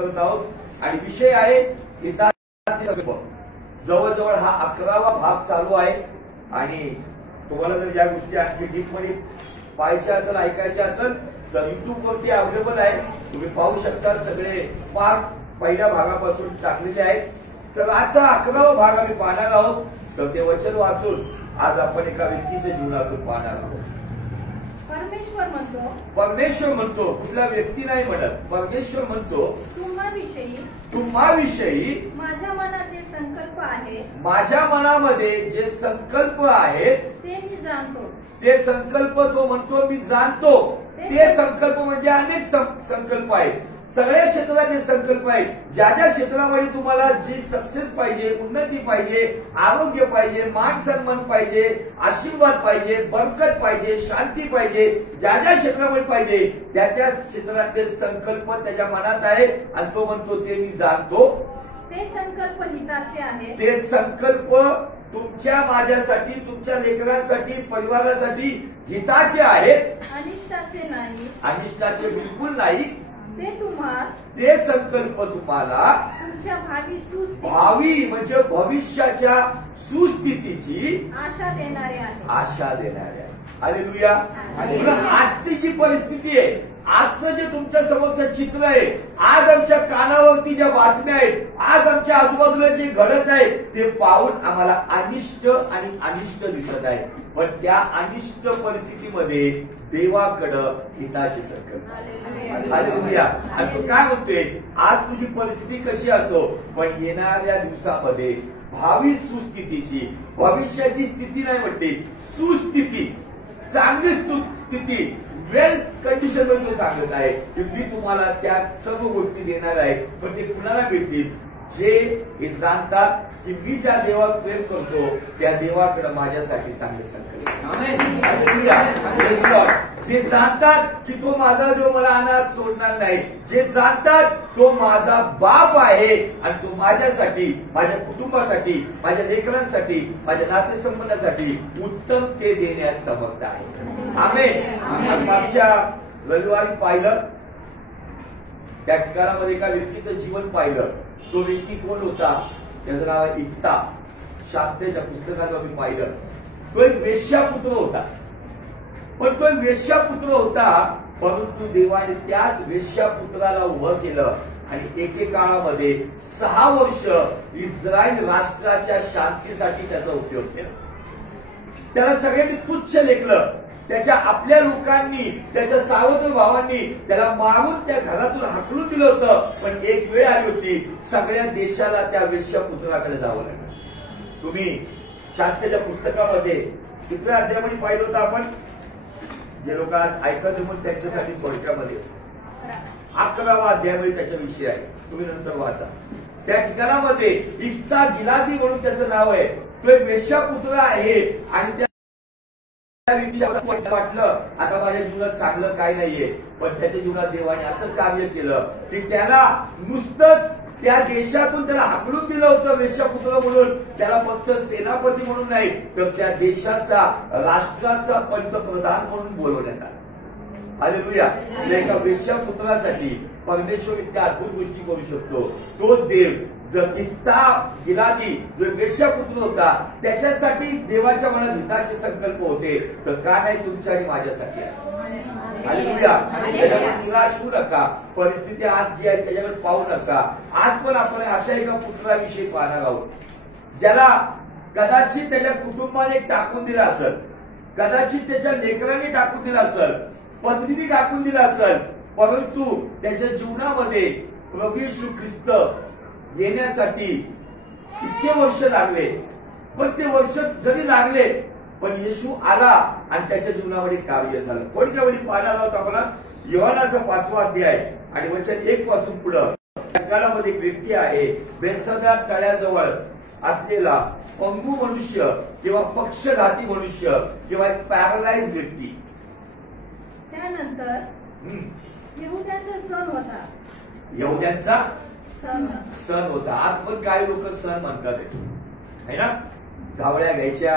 करत आहोत आणि विषय आहे हिताचे संकल्प। जवळजवळ हा 11वा भाग चालू आहे आणि तुम्हाला जर या गोष्टी आणखी डीपमध्ये पाहायच्या असेल ऐकायच्या असेल तर युट्यूब वरती अवेलेबल आहे, तुम्ही पाहू शकता। सगळे पार्ट पहिल्या भागापासून टाकलेले आहेत। तर आजचा 11वा भाग आम्ही पाहणार आहोत। तर ते वचन वाचून आज आपण एका व्यक्तीच्या जीवनातून पाहणार आहोत। परमेश्वर म्हणतो, कुठला व्यक्ती नाही म्हणत, परमेश्वर म्हणतो तुम्हाविषयी माझ्या मनात जे संकल्प आहे, माझ्या मनामध्ये जे संकल्प आहेत ते मी जाणतो। ते संकल्प तो म्हणतो मी जाणतो। ते संकल्प म्हणजे अनेक संकल्प आहेत, सगळ्या क्षेत्रातले संकल्प आहेत। ज्या ज्या क्षेत्रामध्ये तुम्हाला जी सक्सेस पाहिजे, उन्नती पाहिजे, आरोग्य पाहिजे, मान सन्मान पाहिजे, आशीर्वाद पाहिजे, बरकत पाहिजे, शांती पाहिजे, ज्या ज्या क्षेत्रामध्ये पाहिजे त्या त्या क्षेत्रातले संकल्प त्याच्या मनात आहे आणि तो म्हणतो ते मी जाणतो। ते संकल्प हिताचे आहेत, ते संकल्प तुमच्या माझ्यासाठी, तुमच्या लेकरांसाठी, परिवारासाठी हिताचे आहेत, अनिष्टाचे नाही, अनिष्टाचे बिलकुल नाही। ते संकल्प तुम्हाला तुमच्या भावी म्हणजे भविष्याच्या सुस्थितीची आशा देणारे आहे, आशा देणारे आहे। हालेलुया। आजची जी परिस्थिती आहे, आजचं जे तुमच्या समोरचं चित्र आहे, आज आमच्या कानावरती ज्या बातम्या आहेत, आज आमच्या आजूबाजूला जे घडत आहे ते पाहून आम्हाला अनिष्ट आणि अनिष्ट दिसत आहे। पण त्या अनिष्ट परिस्थितीमध्ये देवाकडं हिताचे संकल्प। हालेलुया। आणि तो काय म्हणतोय, आज तुझी परिस्थिती कशी असो पण येणाऱ्या दिवसामध्ये भावी सुस्थितीची, भविष्याची स्थिती नाही म्हणते, सुस्थिती, चांगली स्थिती, वेल कंडिशन मध्ये तो सांगत आहे की मी तुम्हाला त्या सर्व गोष्टी देणार आहे। पण ते कुणाला मिळतील? जे हे जाणतात की मी ज्या देवाला प्रेम करतो त्या देवाकडे माझ्यासाठी चांगले संकल्प। जे जाणतात की तो माझा देव मला अनाथ सोडणार नाही, जे जाणतात तो माझा बाप आहे आणि तो माझ्यासाठी, माझ्या कुटुंबासाठी, माझ्या लेकरांसाठी, माझ्या नातेसंबंधासाठी उत्तम ते देण्यास समर्थ आहे। आमेन। मागच्या रविवारी पाहिलं त्या ठिकाणामध्ये एका व्यक्तीचं जीवन पाहिलं। तो व्यक्ती कोण होता? त्याचं नाव आहे इफ्ता। शास्त्रीच्या पुस्तकात आम्ही पाहिलं तो एक वेश्यापुत्र होता। पण तो एक वेश्यापुत्र होता, परंतु देवाने त्याच वेश्यापुत्राला उभं केलं आणि एकेकाळामध्ये 6 वर्ष इस्रायल राष्ट्राच्या शांतीसाठी त्याचा उपयोग केला। त्याला सगळ्यांनी तुच्छ लेखलं। त्याच्या आपल्या लोकांनी, त्याच्या सावत्र भावांनी त्याला मारून त्या घरातून हाकलून दिलं होतं। पण एक वेळ आली होती सगळ्या देशाला त्या वेश्यापुत्राकडे जावं लागलं। तुम्ही शास्त्रीच्या पुस्तकामध्ये कितव्या अध्यायामध्ये पाहिलं होतं आपण? जे लोक आज ऐकत म्हणून त्यांच्यासाठी थोडक्यामध्ये 11वा अध्यायामध्ये त्याच्याविषयी आहे, तुम्ही नंतर वाचा। त्या ठिकाणामध्ये इफ्ता गिलादी म्हणून त्याचं नाव आहे। तो एक वेश्यापुत्र आहे आणि त्या वाटलं आता माझ्या जीवनात चांगलं काय नाहीये, पण त्याच्या जीवनात देवाने असं कार्य केलं की त्याला नुसतंच त्या देशातून त्याला हाकलून दिलं होतं वेश्यापुत्र म्हणून। त्याला फक्त सेनापती म्हणून नाही तर त्या देशाचा, राष्ट्राचा पंतप्रधान म्हणून बोलवण्यात आलं। हालेलुया। एका वेश्यापुत्रासाठी परमेश्वर इतक्या अद्भुत गोष्टी करू शकतो। तोच देव जर इफ्ता गिलादी जो वेश्यापुत्र होता त्याच्यासाठी देवाच्या मनात हिताचे संकल्प होते, तर का नाही तुमच्या आणि माझ्यासाठी? हालेलुया। त्याच्यामुळे निराश होऊ नका। परिस्थिती आज जी आहे त्याच्याकडे पाहू नका। आज पण आपण अशा एका पुत्राविषयी पाहणार आहोत ज्याला कदाचित त्याच्या कुटुंबाने टाकून दिला असेल, कदाचित त्याच्या लेकरांनी टाकून दिला असेल, पत्नीने टाकून दिला असेल, परंतु त्याच्या जीवनामध्ये प्रभू येशू ख्रिस्त येण्यासाठी इतके वर्ष लागले। पण ते वर्ष जरी लागले पण येशू आला आणि त्याच्या जीवनामध्ये कार्य झालं। कोणत्या वेळी पाहणार आहोत आपण? योहानाचा 5वा अध्याय आणि वचन 1 पासून पुढं। त्या काळामध्ये एक व्यक्ती आहे, बेसदा तळ्याजवळ असलेला पंगू मनुष्य किंवा पक्षघाती मनुष्य किंवा एक पॅरालाइज व्यक्ती। त्यानंतर यहुद्यांचा सण होता। यहुद्यांचा सण होता। आज पण काही लोक सण म्हणतात है ना, झावळ्या घ्यायच्या,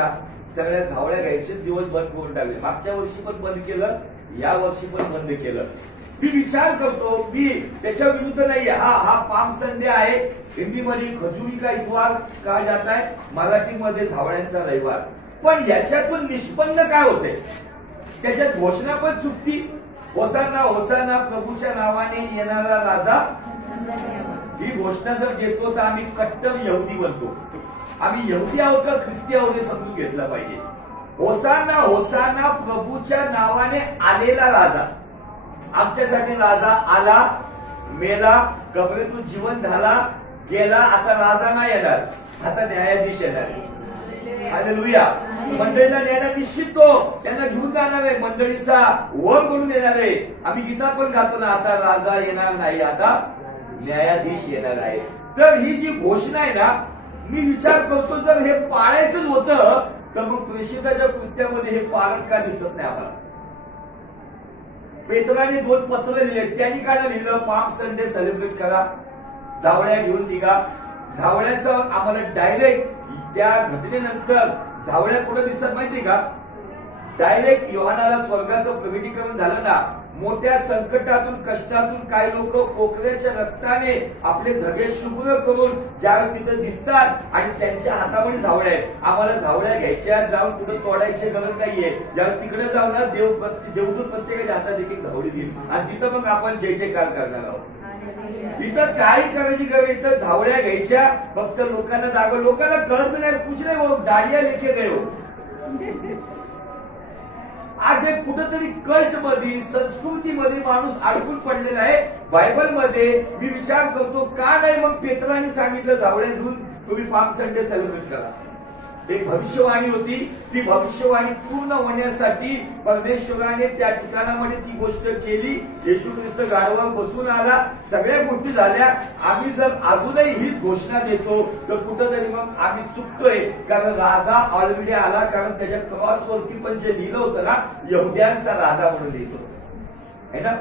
सगळ्या झावळ्या घ्यायचे दिवस बंद करून टाकले। मागच्या वर्षी पण बंद केलं, या वर्षी पण बंद केलं। मी विचार करतो, मी त्याच्या विरुद्ध नाहीये. हा पाम संडे आहे. हिंदीमध्ये खजुरी का इतवार कहा जाता है, मराठीमध्ये झावळ्यांचा रविवार. पण याच्यातून निष्पन्न काय होते, त्याच्यात घोषणा पण चुकती. होसाना होसाना प्रभूच्या नावाने येणारा राजा, ही घोषणा जर देतो तर आम्ही कट्टर यहुदी बनतो. आम्ही यहुदी आहोत का ख्रिस्ती आहोत हे समजून घेतलं पाहिजे. होसाना होसाना प्रभूच्या नावाने आलेला राजा, आमच्यासाठी राजा आला, मेला, कबरेतून जिवंत झाला, गेला. आता राजा नाही येणार, आता न्यायाधीश येणार. हालेलुया. मंडळीला न्यायाधीश तो त्यांना घेऊन जाणार आहे, मंडळीचा वर म्हणून येणार आहे. आम्ही गीता पण गातो ना, आता राजा येणार नाही, आता न्यायाधीश येणार आहे. तर ही जी घोषणा आहे ना, मी विचार करतो जर हे पाळायचंच होतं तर मग प्रेषिताच्या कृत्यामध्ये हे पालन का दिसत नाही आम्हाला. पेत्राने 2 पत्र लिहिले, त्यांनी काय लिहिलं, पाम संडे सेलिब्रेट करा, झावळ्या घेऊन निघा. झावळ्याचं आम्हाला डायरेक्ट त्या घटनेनंतर झावळ्या कुठं दिसतात माहिती का, डायरेक्ट योहानाला स्वर्गाचं प्रगटीकरण झालं ना. मोठ्या संकटातून कष्टातून काही लोक कोकऱ्याच्या रक्ताने आपले झगे शुभ्र करून ज्यावेळेस तिथं दिसतात आणि त्यांच्या हातामध्ये झावळ्या आहेत. आम्हाला झावळ्या घ्यायच्या, जाऊन कुठं तोडायची गरज नाहीये. ज्यावेळेस तिकडे जाऊ ना, देवदूत प्रत्येकाच्या हातात एक झावळी देईल आणि तिथं मग आपण जय जयकार करणार आहोत. इथं काही करायची गरज, इथं झावळ्या घ्यायच्या, फक्त लोकांना दाखव. लोकांना कळत नाही, कुछ नाही हो, डाडिया लेके गए हो. आज एक कुठंतरी कल्ट मध्ये, संस्कृतीमध्ये माणूस अडकून पडलेला आहे. बायबलमध्ये मी विचार करतो का नाही मग पेत्राने सांगितलं झावळ्या घेऊन तुम्ही पाम संडे सेलिब्रेट करा. एक भविष्यवाणी होती, ती भविष्यवाणी पूर्ण होण्यासाठी परमेश्वराने त्या ठिकाणामध्ये ती गोष्ट केली. येशू ख्रिस्त गाढवावर बसून आला, सगळ्या गोष्टी झाल्या. आम्ही जर अजूनही हीच घोषणा देतो तर कुठंतरी मग आम्ही चुकतोय, कारण राजा ऑलरेडी आला. कारण त्याच्या क्रॉसवरती पण जे लिहिलं होतं ना, यहुद्यांचा राजा म्हणून लिहितो है ना.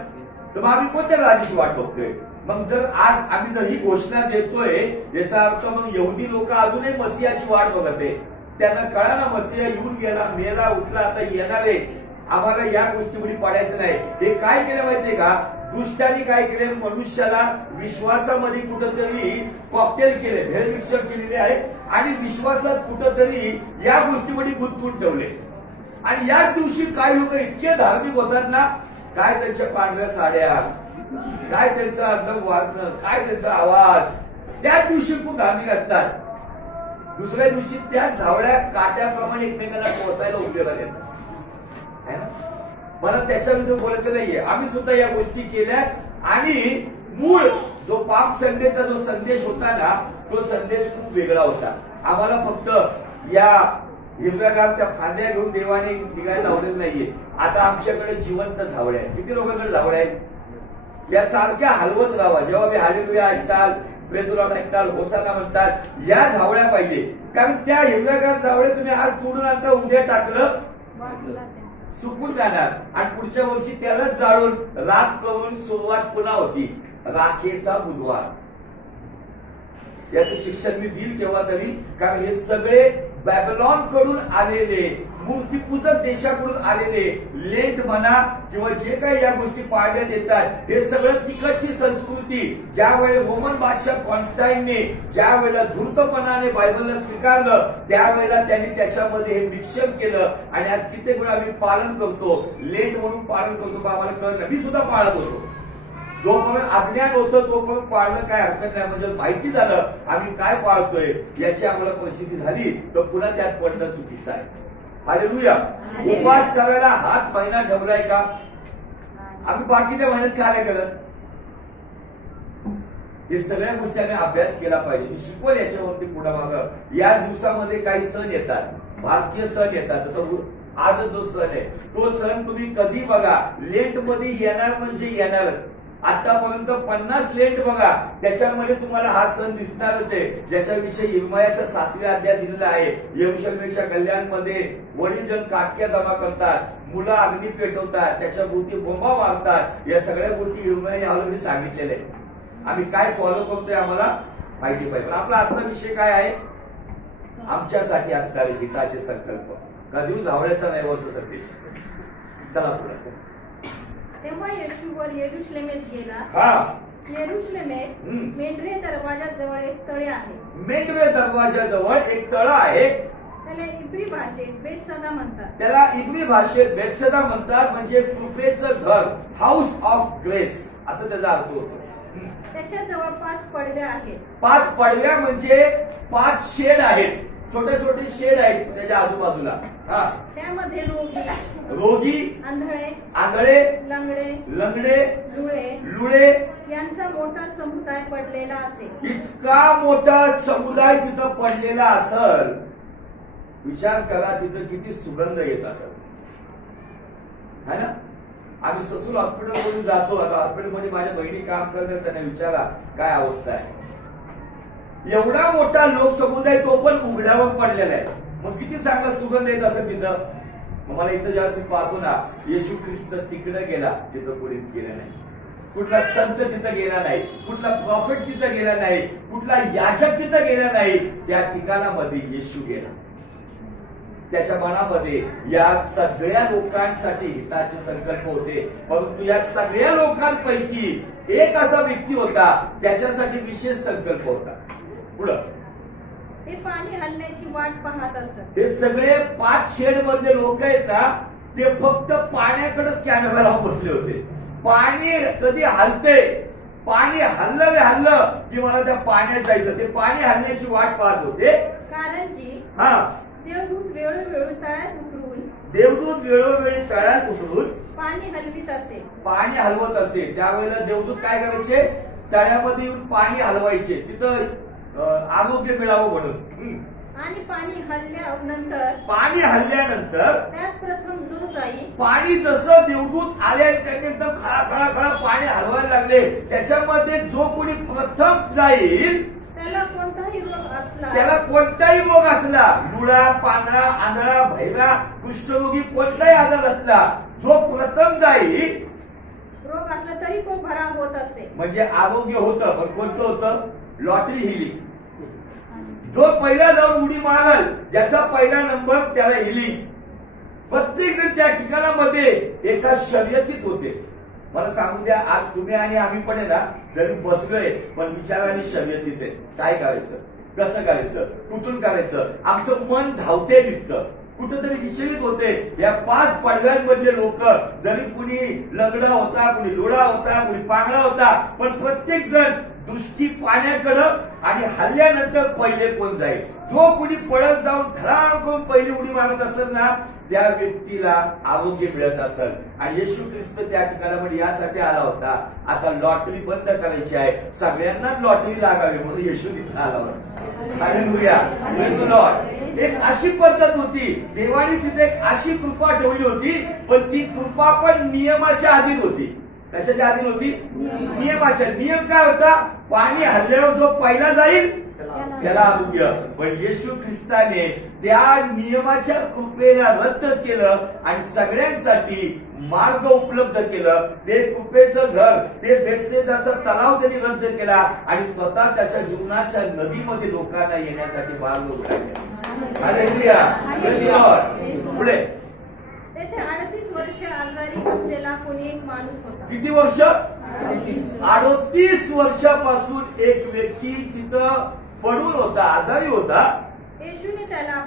तर मग आम्ही कोणत्या राजाची वाट बघतोय. मग जर आज आम्ही जर ही घोषणा देतोय, याचा अर्थ मग यहुदी लोक अजूनही मसियाची वाट बघत आहे. त्यांना कळा ना, मसिया येऊन गेला, मेला, उठला, आता येणार आहे. आम्हाला या गोष्टीमध्ये पडायचं नाही. हे काय केलं माहितीये का, दुष्टाने काय केले, मनुष्याला विश्वासामध्ये कुठंतरी कॉकटेल केले, भेळ मिक्सर केलेले आहे आणि विश्वासात कुठंतरी या गोष्टीमध्ये गुंतवून ठेवले. आणि याच दिवशी काही लोक इतके धार्मिक होतात ना, काय त्यांच्या पांढऱ्या साड्या, काय त्यांचं एकदम वागणं, काय त्यांचा आवाज, त्याच दिवशी खूप धार्मिक असतात. दुसऱ्या दिवशी त्या झावळ्या काट्याप्रमाणे एकमेकांना पोहोचायला उपयोगात येतात है ना. मला त्याच्याविरुद्ध बोलायचं नाहीये. आम्ही सुद्धा या गोष्टी केल्या आणि मूळ जो पाम संडेचा जो संदेश होता ना, तो संदेश खूप वेगळा होता. आम्हाला फक्त या हिरव्यागारच्या फांद्या घेऊन देवाने निघायला लावलेलं नाहीये. आता आमच्याकडे जिवंत झावळ्या आहेत. किती लोकांकडे झावळ्या आहेत, या सारख्या हलवत राहा. जेव्हा मी हालेलुया ऐकताल, प्रेज द लॉर्ड ऐकताल, होसाना म्हणतात, या झावळ्या पाहिजे. कारण त्या हिरव्यागार झावळ्या तुम्ही आज तोडून आता उद्या टाकलं सुकून जाणार आणि पुढच्या वर्षी त्यालाच जाळून राख करून सुरुवात पुन्हा होती. राखेचा बुधवार. याचं शिक्षण मी देईल तेव्हा तरी, कारण हे सगळे बॅबलॉन कडून आलेले, मूर्तीपूजक देशाकडून आलेले, लेट म्हणा किंवा जे काही या गोष्टी पाळण्यात येतात, हे सगळं तिकडची संस्कृती. ज्या वेळेला रोमन बादशाह कॉन्स्टाईनने ज्या वेळेला धूर्तपणाने बायबलला स्वीकारलं, त्यावेळेला त्यांनी त्याच्यामध्ये हे मिक्सर केलं आणि आज कित्येक वेळा आम्ही पालन करतो, लेट म्हणून पालन करतो, आम्हाला कळत नाही. मी सुद्धा पाळत होतो. जोपर्यंत अज्ञान होतं तोपर्यंत पाळणं काय हरकत नाही. म्हणजे माहिती झालं आम्ही काय पाळतोय याची आम्हाला परिस्थिती झाली तर पुन्हा त्यात पडणं चुकीचं आहे. हालेलुया. उपवास करायला हाच महिना ठेवलाय का, आम्ही बाकीच्या महिन्यात काय नाही करत. हे सगळ्या गोष्टी आम्ही अभ्यास केला पाहिजे. मी शिकवल याच्यावरती पुढे मागं. या दिवसामध्ये काही सण येतात, भारतीय सण येतात. जसं आज जो सण आहे तो सण तुम्ही कधी बघा, लेट मध्ये येणार म्हणजे येणारच. आतापर्यंत 50 लेट बघा, त्याच्यामध्ये तुम्हाला हा सण दिसणारच आहे, ज्याच्याविषयी इर्मायाच्या 7व्या अध्यायात दिलेला आहे. यरूशलेमेच्या गल्ल्यांमध्ये वडील जण काटक्या जमा करतात, मुलं अग्नी पेटवतात, त्याच्या भोवती बोंबा मारतात. या सगळ्या गोष्टी इर्मायाने ऑलरेडी सांगितलेल्या आहेत. आम्ही काय फॉलो करतोय आम्हाला माहिती पाहिजे. पण आपला आजचा विषय काय आहे, आमच्यासाठी असणारे हिताचे संकल्प. कधी झावळ्याचा नैवच संदेश. चला पुढे. तेव्हा येशू वर येरुशलेमेत गेला. हा, येरुशलेमेत मेंढरे दरवाजाजवळ एक तळे आहे. मेंढरे दरवाजाजवळ एक तळ आहे. त्याला इब्री भाषेत बेतसदा म्हणतात. त्याला इब्री भाषेत बेतसदा म्हणतात, म्हणजे कृपेचं घर, हाऊस ऑफ ग्रेस असं त्याचा अर्थ होतो. त्याच्या जवळ 5 पडव्या आहेत. 5 पडव्या म्हणजे 5 शेड आहेत, छोटे छोटे शेड आहेत त्याच्या आजूबाजूला. हा, त्यामध्ये रोगी, आंधळे, लंगडे, लुळे यांचा मोठा समुदाय पडलेला असेल. इतका मोठा समुदाय तिथं पडलेला असेल. विचार करा तिथं किती सुगंध येत असेल, है ना. आम्ही ससून हॉस्पिटलमधून जातो. आता हॉस्पिटलमध्ये माझ्या बहिणी काम करतात, त्यांना विचारा काय अवस्था आहे. एवढा मोठा लोकसमुदाय तो पण उघड्यावर पडलेला आहे. मग किती चांगला सुगंध येत असेल तिथं. मग मला इथं जेव्हा मी पाहतो ना, येशू ख्रिस्त तिकडे गेला, तिथं कोणी गेला नाही. कुठला संत तिथं गेला नाही, कुठला प्रॉफिट तिथं गेला नाही, कुठला याचक तिथं गेला नाही. त्या ठिकाणामध्ये येशू गेला. त्याच्या मनामध्ये या सगळ्या लोकांसाठी हिताचे संकल्प होते, परंतु या सगळ्या लोकांपैकी एक असा व्यक्ती होता त्याच्यासाठी विशेष संकल्प होता. पुढं ते पाणी हलण्याची वाट पाहत असत. हे सगळे 5 शेड मधले लोक आहेत ना, ते फक्त पाण्याकडेच कॅमेरा लावून बसले होते. पाणी कधी हलते, पाणी हल्लं की मला त्या पाण्यात जायचं. ते पाणी हलण्याची वाट पाहत होते. कारण की देवदूत वेळोवेळी तळ्यात उतरून पाणी हलवत असे. त्यावेळेला देवदूत काय करायचे, तळ्यामध्ये येऊन पाणी हलवायचे, तिथं आरोग्य मिळावं म्हणून. आणि पाणी हल्ल्यानंतर त्यात प्रथम जो जाईल, पाणी जसं देवदूत आले त्यांनी एकदम खळा पाणी हलवायला लागले, त्याच्यामध्ये जो कोणी प्रथम जाईल त्याला कोणताही रोग असला, लुळा, पांगळा, आंधळा, बहिरा, कुष्ठरोगी कोणताही आजार असला, जो प्रथम जाईल, रोग असला तरी तो बरा होत असे. म्हणजे आरोग्य होतं, पण कोणतं होतं, लॉटरी हिलिंग. जो पहिला जाऊन उडी मारल, ज्याचा पहिला नंबर त्याला हिलिंग. प्रत्येक जण त्या ठिकाणामध्ये एका शर्यतीत होते. मला सांगून द्या, आज तुम्ही आणि आम्ही पण आहे ना, जरी बसलोय पण विचाराने शर्यतीत आहे. काय करायचं, कसं करायचं, कुठून करायचं, आमचं मन धावते दिसतं, कुठंतरी विचलित होते. या 5 पडव्यांमधले लोक, जरी कुणी लंगडा होता, कुणी लोढा होता, कुणी पांगळा होता, पण प्रत्येक जण दृष्टी पाण्याकडं, आणि हल्ल्यानंतर पहिले कोण जाईल. जो कुणी पळत जाऊन धडाम करून पहिली उडी मारत असेल ना, त्या व्यक्तीला आरोग्य मिळत असेल. आणि येशू ख्रिस्त त्या ठिकाणामध्ये यासाठी आला होता, आता लॉटरी बंद करायची आहे, सगळ्यांनाच लॉटरी लागावी म्हणून येशू तिथे आला होता. Hallelujah, praise the Lord. एक अशी पद्धत होती, देवाने तिथे एक अशी कृपा ठेवली होती, पण ती कृपा पण नियमाच्या अधीन होती. कशाच्या अधीन होती, नियमाच्या. नियम काय होता, पाणी हल्ल्यावर जो पहिला जाईल त्याला आरोग्य. पण येशू ख्रिस्ताने त्या नियमाच्या कृपेला रद्द केलं आणि सगळ्यांसाठी मार्ग उपलब्ध केलं. ते कृपेचं घर, ते बेतसैदाचा तलाव त्यांनी रद्द केला आणि स्वतः त्याच्या जीवनाच्या नदीमध्ये लोकांना येण्यासाठी मार्ग उघडा केला. Hallelujah, praise the Lord. पुढे तेथे 38 वर्ष आजारी असलेला कोणी एक माणूस होता. किती वर्ष, 38 वर्षापासून एक व्यक्ती तिथं पडून होता, आजारी होता. येशूने त्याला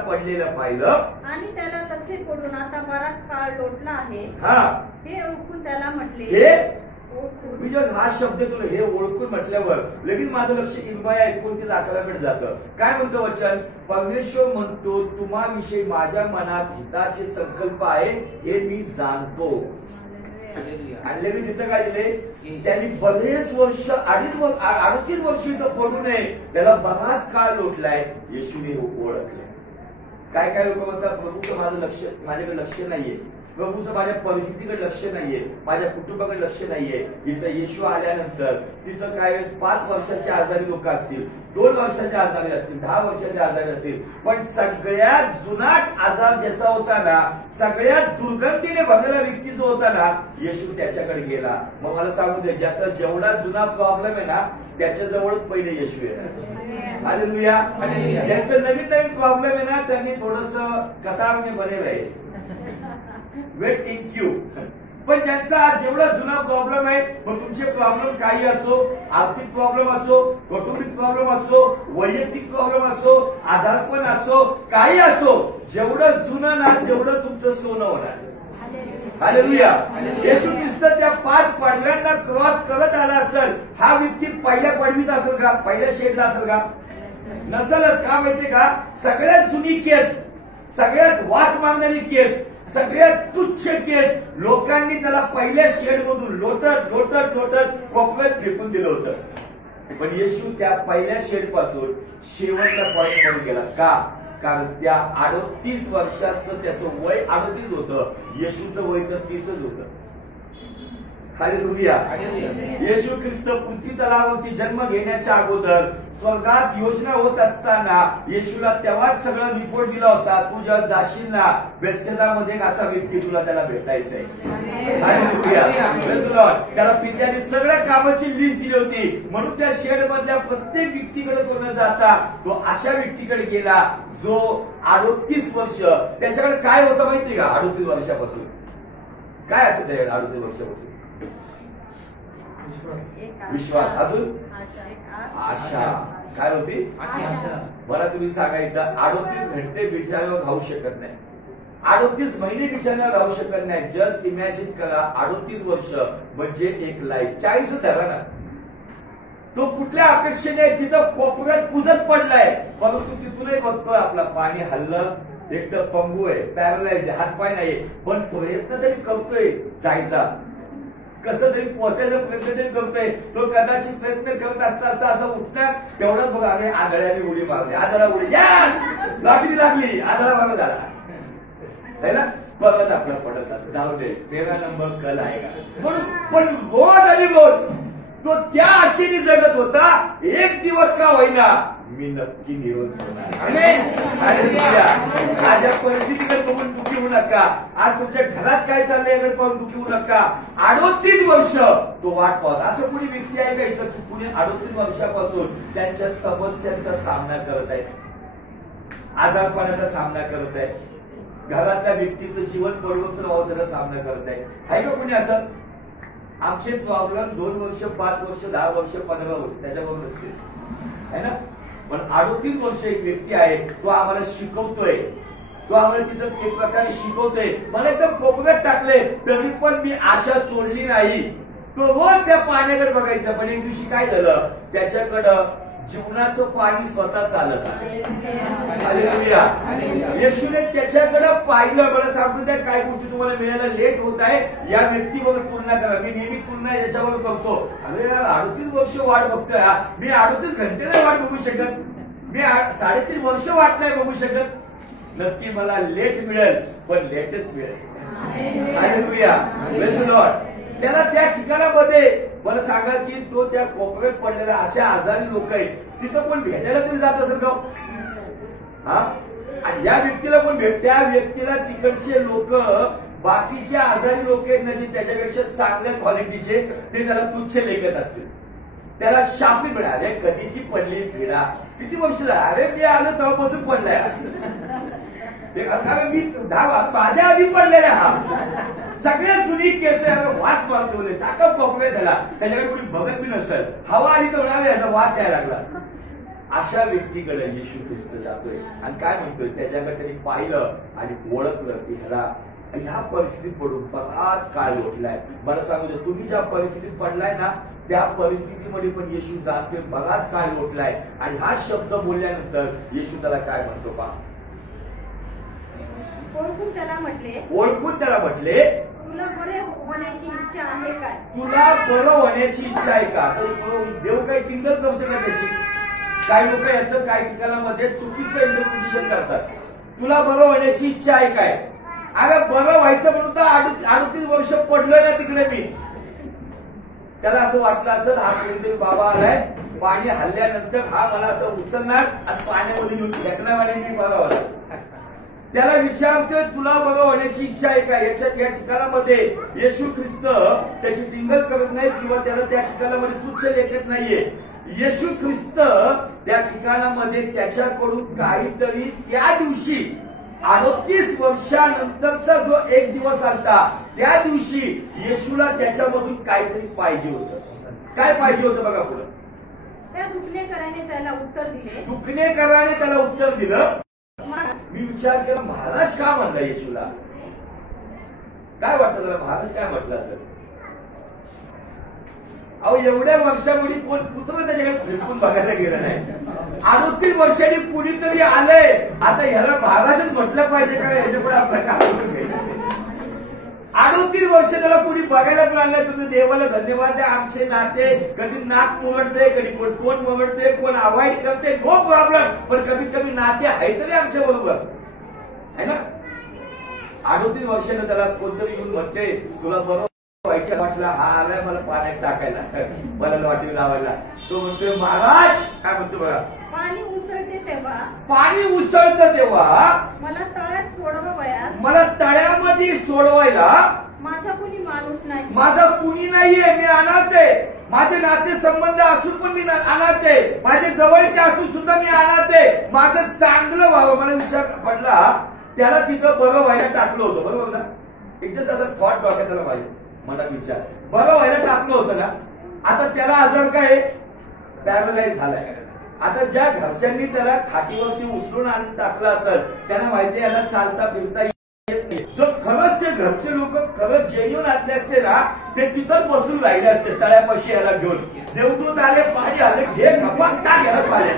पडलेले पाहिलं आणि त्याला तसे पडून आता बराच काळ लोटला आहे. हे ओळखून त्याला म्हटले, मी जर हा शब्द तुला हे ओळखून म्हटल्यावर लगेच माझं लक्ष 29:11 जातं. काय म्हणतो वचन, परमेश्वर म्हणतो, तुम्हाविषयी माझ्या मनात हिताचे संकल्प आहे हे मी जाणतो. आणि लगेच इथं काय दिले, त्यांनी बरेच वर्ष, 38 वर्ष इथं पडू नये, त्याला बराच काळ लोटलाय. येशूने ओळखले. काय काय लोक म्हणतात, प्रभूचं माझं लक्ष, माझ्याकडे लक्ष नाहीये, प्रभूचं माझ्या परिस्थितीकडे लक्ष नाहीये, माझ्या कुटुंबाकडे लक्ष नाहीये. इथं येशू आल्यानंतर तिथं काय 5 वर्षाचे आजारी लोक असतील, 2 वर्षाचे आजारी असतील, 10 वर्षाचे आजारी असतील, पण सगळ्यात जुनाट आजार ज्याचा होता ना, सगळ्यात दुर्गंधीने भरलेला व्यक्ती जो होता ना, येशू त्याच्याकडे गेला. मग मला सांगू दे, ज्याचा जेवढा जुना प्रॉब्लेम आहे ना, त्याच्याजवळच पहिले येशू येतात. हालेलुया. ज्यांचं नवीन प्रॉब्लेम आहे ना, त्यांनी थोडस कतारने बनेल आहे. Wait in queue. पण ज्यांचा आज जेवढा जुना प्रॉब्लेम आहे, मग तुमचे प्रॉब्लेम काही असो, आर्थिक प्रॉब्लेम असो, कौटुंबिक प्रॉब्लेम असो, वैयक्तिक प्रॉब्लेम असो, आजारपण असो, काही असो, जेवढं जुनं ना तेवढं तुमचं सोनं होणार. हालेलुया. येशू ख्रिस्त त्या 5 पडव्यांना क्रॉस करत आला असेल, हा व्यक्ती पहिल्या पडवीत असेल का? पहिल्या शेडला असेल का? नसेलच. का माहितीये का? सगळ्यात जुनी केस, सगळ्यात वास मारणारी केस, सगळ्यात तुच्छ केस लोकांनी त्याला पहिल्या शेडमधून लोटत लोटत लोटत कोपऱ्यात फेकून दिलं होतं. पण येशू त्या पहिल्या शेड पासून शेवटचा पॉईंट मध्ये गेला. का? कारण त्या 38 वर्षाचं त्याचं वय 38 होतं, येशूचं वय तर 30च होतं. हालेलुया. येशू ख्रिस्त पृथ्वी तलावरती जन्म घेण्याच्या अगोदर स्वर्गात योजना होत असताना येशूला तेव्हाच सगळं रिपोर्ट दिला होता, तू जेव्हा जाशील ना बेथसेदामध्ये असा व्यक्ती तुला त्याला भेटायचा आहे. हालेलुया. Praise Lord. त्याला पित्याने सगळ्या कामाची लिस्ट दिली होती, म्हणून त्या शेड मधल्या प्रत्येक व्यक्तीकडे तो न जाता तो अशा व्यक्तीकडे गेला जो 38 वर्ष, त्याच्याकडे काय होतं माहिती का? 38 वर्षापासून काय असतं त्याच्याकडे? 38 वर्षापासून विश्वास, अजून आशा. काय होती? मला तुम्ही सांगा एकदा, 38 घंटे बिछाण्यावर राहू शकत नाही, 38 महिने बिछाण्यावर राहू शकत नाही. जस्ट इमॅजिन करा, 38 वर्ष म्हणजे एक लाईफ. 40 धरा ना. तो कुठल्या अपेक्षेने तिथं कोपऱ्यात कुजत पडलाय, परंतु तिथूनही बघतोय आपला पाणी हल्लं, एकदम पंगू आहे, पॅरलाइज, हातपाय नाही, पण प्रयत्न तरी करतोय जायचा, कसं तरी पोहोचायचा प्रयत्न तरी करतोय. तो कदाचित प्रयत्न करत असता असता असं उठणार, तेवढाच बघा अरे आदळ्याने उडी मारली, आदळा उडी, लागली, आदळा मारला झाला है ना, परत आपला पडत असं. जाऊ दे, 13 नंबर कल आहे का म्हणून. पण रोज आणि रोज तो त्या आशेने जगत होता, एक दिवस का होईना मी नक्की निरोध होणार. आज या परिस्थितीकडे बघून दुखी होऊ नका. आज तुमच्या घरात काय चाललंय याकडे पाहून दुखी होऊ नका. 38 वर्ष तो वाट पाहत. असं कुणी व्यक्ती आहे का इथं की कुणी 38 वर्षापासून त्यांच्या समस्यांचा सामना करत आहे, आजारपणाचा सामना करत आहे, घरातल्या व्यक्तीचं जीवन परिवर्तन व्हावं त्याचा सामना करत आहे का कुणी असं? आमचे प्रॉब्लेम 2 वर्ष, 5 वर्ष, 10 वर्ष, 15 वर्ष त्याच्याबरोबर असते है ना. पण 38 वर्ष एक व्यक्ती आहे, तो आम्हाला शिकवतोय, तो आम्हाला तिथं एक प्रकारे शिकवतोय. मला एकदम कोपऱ्यात टाकले तरी पण मी आशा सोडली नाही. तो रोज त्या पाण्याकडे बघायचं, पण एक दिवशी काय झालं, त्याच्याकडं जीवनाचं पाणी स्वतः चालत आलं. हालेलुया. येशूने त्याच्याकडे पाहिलं. मला सांगतो त्या काय गोष्टी तुम्हाला मिळायला लेट होत आहे, या व्यक्तीबरोबर तुलना करा. मी नेहमी तुलना याच्याबरोबर करतो. अरे 38 वर्ष वाट बघतोय, मी 38 घंटे नाही वाट बघू शकत, मी 3.5 वर्ष वाट नाही बघू शकत. नक्की मला लेट मिळेल, पण लेटेस्ट मिळेल. हालेलुया. Praise Lord. त्याला त्या ठिकाणामध्ये मला सांगा की तो त्या कोपऱ्यात पडलेला अशा आजारी लोक आहेत, तिथं पण भेटायला तरी जात असेल का? हा. आणि या व्यक्तीला पण त्या व्यक्तीला तिकडचे लोक, बाकीचे आजारी लोक आहेत ना, त्याच्यापेक्षा चांगल्या क्वालिटीचे, ते त्याला तुच्छ लेखत असतील. त्याला शापी मिळाले, कधीची पडली पिढा, किती वर्ष झाला, अरे मी आलो तेव्हापासून पडलाय, मी 10 माझ्या आधी पडलेल्या, हा सगळ्यात जुनी केस आहे. वास मारतो ताकद पकडे त्याला, त्याच्याकडे कोणी बघत बी नसेल, हवा आली तर म्हणाले याचा वास यायला लागला. अशा व्यक्तीकडे येशू ख्रिस्त जातोय आणि काय म्हणतोय, त्याच्याकडे त्यांनी पाहिलं आणि ओळखलं की ह्या परिस्थितीत पडून बराच काळ लोटलाय. मला सांगू दे, तुम्ही ज्या परिस्थितीत पडलाय ना, त्या परिस्थितीमध्ये पण येशू जातोय, बराच काळ लोटलाय. आणि हा शब्द बोलल्यानंतर येशू त्याला काय म्हणतो पहा, ओळखून त्याला म्हटले, तुला बरे होण्याची इच्छा आहे काय? तुला बरं होण्याची इच्छा आहे का? तर देव काही सिंगल करतो का त्याची? काही लोक याचं काही ठिकाणामध्ये चुकीचं इंटरप्रिटेशन करतात. तुला बरं होण्याची इच्छा आहे काय? अरे बरं व्हायचं म्हणून तर 38 वर्ष पडलोय ना तिकडे मी. त्याला असं वाटलं असेल, हा कोणीतरी बाबा आलाय, पाणी हल्ल्यानंतर हा मला असं उचलणार आणि पाण्यामध्ये नेऊन फेकणार आणि मी बरा व्हायला. त्याला विचारतोय तुला बरं होण्याची इच्छा आहे का? या ठिकाणामध्ये येशू ख्रिस्त त्याची टिंगल करत नाही किंवा त्याला त्या ठिकाणामध्ये तुच्छ लेखत नाहीये. येशू ख्रिस्त त्या ठिकाणामध्ये त्याच्याकडून काहीतरी त्या दिवशी 38 वर्षानंतरचा जो एक दिवस आलता, त्या दिवशी येशूला त्याच्यामधून काहीतरी पाहिजे होतं. काय पाहिजे होतं बघा पुढे. त्या दुखणेकराने त्याला उत्तर दिले. दुखणेकराने त्याला उत्तर दिलं. मी विचार केला, महाराज का म्हणला येशूला? काय वाटतं त्याला, महाराज काय म्हटलं असेल? अहो, एवढ्या वर्षामुळे कोण पुत्र त्याच्याकडे फिरकून बघायला गेलं नाही. 38 वर्षांनी कुणीतरी आलंय, आता ह्याला महाराजच म्हटलं पाहिजे का? ह्याच्यापुढे आपलं काम करून घ्यायचं. 38 वर्ष त्याला कुणी बघायला पण आलंय. तुम्ही देवाला धन्यवाद द्या. आमचे नाते कधी नाक मोडते, कधी कोण तोंड मोडते, कोण अवॉइड करते, नो प्रॉब्लेम, पण कमीत कमी नाते आहे तरी आमच्या बरोबर आहे ना. 38 वर्षानं त्याला कोणतरी येऊन म्हणते, तुला बरोबर व्हायचं वाटलं, हा आलाय मला पाण्यात टाकायला, मला वाटेल लावायला. तो म्हणतोय, महाराज काय म्हणतो बघा, पाणी उसळते तेव्हा, पाणी उसळतं तेव्हा मला तळ्यात सोडवायला, मला तळ्यामध्ये सोडवायला माझा कुणी माणूस नाही. माझा कुणी नाहीये. मी अनाथ आहे. माझे नाते संबंध असून पण मी अनाथ आहे. माझे जवळचे असून सुद्धा मी अनाथ आहे. माझं चांगलं व्हावं. मला विचार पडला, त्याला तिथं बरं व्हायला टाकलं होतं, बरोबर ना? एकदाच असं थॉट डोक्यात त्याला पाहिजे, मला विचार, बरं व्हायला टाकलं होतं ना. आता त्याला आजार काय, पॅरालाइज झालाय. आता ज्या घरच्यांनी त्याला खाटीवरती उचलून आणून टाकलं असेल, त्यांना माहिती याला चालता फिरता येत नाही. जर खरंच ते घरचे लोक खरंच जेन्युन आणले असते ना, ते तिथं बसून राहिले असते तळ्यापाशी याला घेऊन. देवदूत आले, पाणी आले, घे घपात का घ्यायला पाहिजे.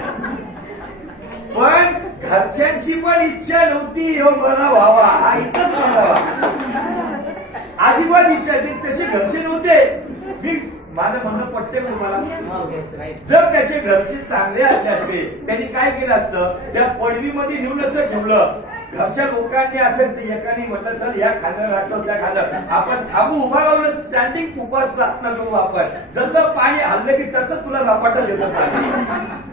पण घरच्यांची पण इच्छा नव्हती हो बरा व्हावा, हा इथंच व्हावा. अजिबात इच्छा तसे घरचे नव्हते. मी माझं म्हणणं पटते तुम्हाला. जर त्याचे घरचे चांगले असले असते, त्यांनी काय केलं असतं, त्या पडवीमध्ये नेऊन असं ठेवलं. घरच्या लोकांनी असं एकाने म्हटलं, सर या खांद्यावर राखलं, त्या खांद्यावर आपण थांबू, उभा राहून स्टँडिंग उपास प्रार्थना करू आपण. जसं पाणी हल्लं की तसं तुला रपाटा देतं पाणी.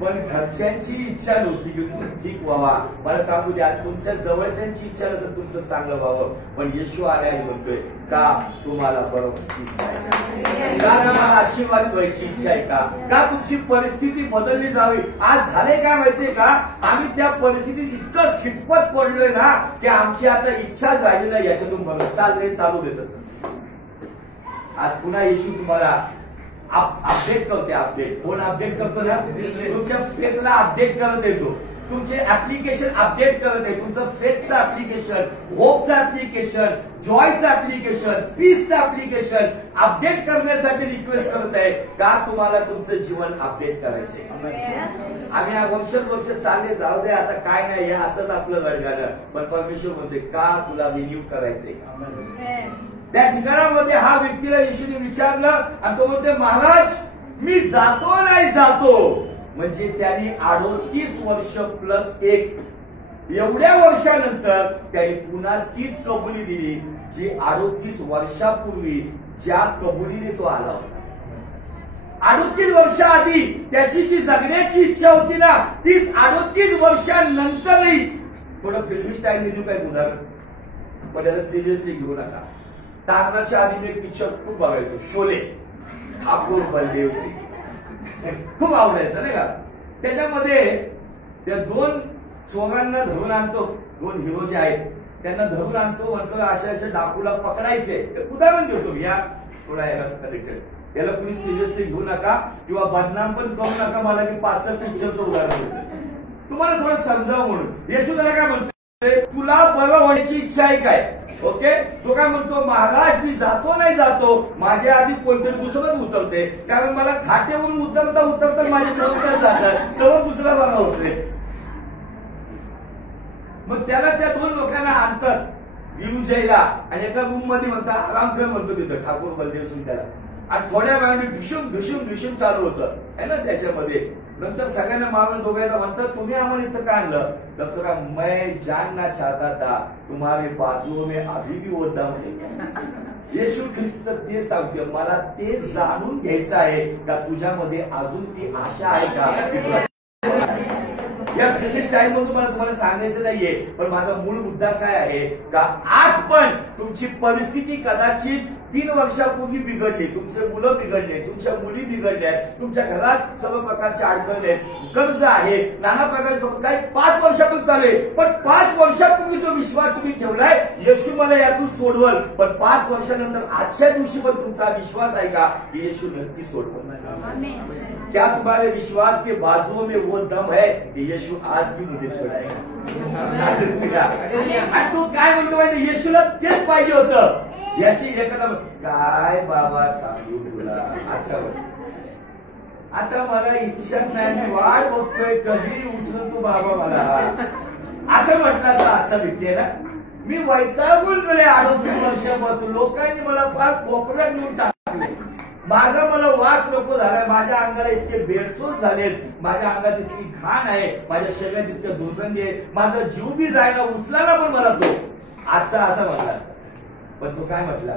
पण घरच्यांची इच्छा नव्हती की तुम्ही ठीक व्हावा. मला सांगू द्या, तुमच्या जवळच्यांची इच्छा नसेल तुमचं चांगलं व्हावं, पण येशू आलाय म्हणतोय, का तुम्हाला बरं व्हायची इच्छा आहे का? तुम्हाला आशीर्वाद व्हायची इच्छा आहे का? तुमची परिस्थिती बदलली जावी. आज झाले काय माहितीये का, आम्ही त्या परिस्थितीत इतकं खितपत पडलोय ना, की आमची आता इच्छाच राहिली नाही याच्यातून बघा चालले चालू देत असत. आज पुन्हा येशू तुम्हाला अपडेट करते. अपडेट कोण अपडेट करतो ना? तुमच्या फेथला अपडेट करत येतो. तुमचे ऍप्लिकेशन अपडेट करत आहे. तुमचं फेथचं ऍप्लिकेशन, होपचं ऍप्लिकेशन, जॉयचं ऍप्लिकेशन, पीसचं ऍप्लिकेशन अपडेट करण्यासाठी रिक्वेस्ट करत आहे. का तुम्हाला तुमचं जीवन अपडेट करायचंय. आम्ही वर्ष चालले जाऊ दे, आता काय नाही, असंच आपलं गडगाणं. पण परमेश्वर म्हणते, का तुला रिन्यू करायचंय. त्या ठिकाणामध्ये हा व्यक्तीला येशूने विचारलं आणि तो म्हणते, महाराज मी जातो नाही जातो. म्हणजे त्यांनी 38 वर्ष प्लस 1 एवढ्या वर्षानंतर त्यांनी पुन्हा तीच कबुली दिली, जी 38 वर्षापूर्वी ज्या कबुलीने तो आला होता. 38 वर्षाआधी त्याची जी जगण्याची इच्छा होती ना, तीच 38 वर्षानंतरही. थोडं फिल्मी स्टाईल देऊ काय उदाहरण, पण त्याला सिरियसली घेऊ नका. तारणाच्या आधी मी एक पिक्चर खूप बघायचो, शोले, ठाकूर बलदेव सिंग, खूप आवडायचं नाही का. त्याच्यामध्ये त्या दोन चोरांना धरून आणतो, दोन हिरो जे आहेत त्यांना धरून आणतो, म्हणतो अशा अशा डाकूला पकडायचे. उदाहरण देतो या थोडा याला कनेक्टेड. याला कुणी सिरियसली घेऊ नका किंवा बदनाम पण करू नका मला, की पास्टर पिक्चरचं उदाहरण देतो तुम्हाला थोडं समजावं म्हणून. येशू त्याला काय म्हणतो, तुला बरं होण्याची इच्छा आहे काय. ओके, तो काय म्हणतो, महाराज मी जातो नाही जातो, माझ्या आधी कोणतरी दुसरंच उतरते, कारण मला खाट्यावरून उतरता उतरता माझे नंतर जातात, तेव्हा दुसरा बरा होतोय. मग त्याला त्या दोन लोकांना आणतात विरुजयला आणि एका रूम मध्ये म्हणतात आराम कर म्हणतो तिथं ठाकूर बलदेव सिंग त्याला. आणि थोड्या वेळाने ढुशूम ढुशूम ढुशूम चालू होतं है ना त्याच्यामध्ये. नंतर सगळ्यांना मारून दोघांना म्हणतात, तुम्ही आम्हाला इथं का आणलं. तर का मैं जानना चाहता था तुम्हारे बाजुओं में अभी भी वो दम है. येशू ख्रिस्त ते सांगते, मला ते जाणून घ्यायचं आहे का तुझ्यामध्ये अजून ती आशा आहे का. या फिटनेस टाइम मधून मला तुम्हाला सांगायचं नाहीये, पण माझा मूळ मुद्दा काय आहे का आज पण तुमची परिस्थिती कदाचित 3 वर्षापूर्वी बिघडली, तुमचे मुलं बिघडले, तुमच्या मुली बिघडल्या, तुमच्या घरात सर्व प्रकारचे अडचणी, कर्ज आहे, नाना प्रकारचे काही 5 वर्षापूर्वी चालू आहे. पण 5 वर्षापूर्वी जो विश्वास तुम्ही ठेवलाय, येशू मला यातून सोडवल, पण 5 वर्षानंतर आजच्या दिवशी पण तुमचा विश्वास आहे का की येशू नक्की सोडवल? क्या तुम्हारे विश्वास के बाजुओं में वो दम है कि येशू आज भी मुझे छोड़ाएगा? आणि तू काय म्हणतो माहिती, येशूला तेच पाहिजे होतं. याची एखादा काय बाबा सांगू तुला, आता मला इच्छा नाही, मी वाट बघतोय कधी उचलून तू बाबा मला, असं म्हटलं तर आजचा व्यक्ती आहे ना. मी वैतागून गेले 38 वर्षापासून, लोकांनी मला फार कोपऱ्यात नेऊन टाकले, माझा मला वास नको झालाय, माझ्या अंगाला इतके बेडसोस झालेत, माझ्या अंगात इतकी घाण आहे, माझ्या शरीरात इतकं दुर्गंधी आहे, माझा जीव बी जायला उचलायला पण मला तो आजचा असा म्हटला असता. पण तो काय म्हटला,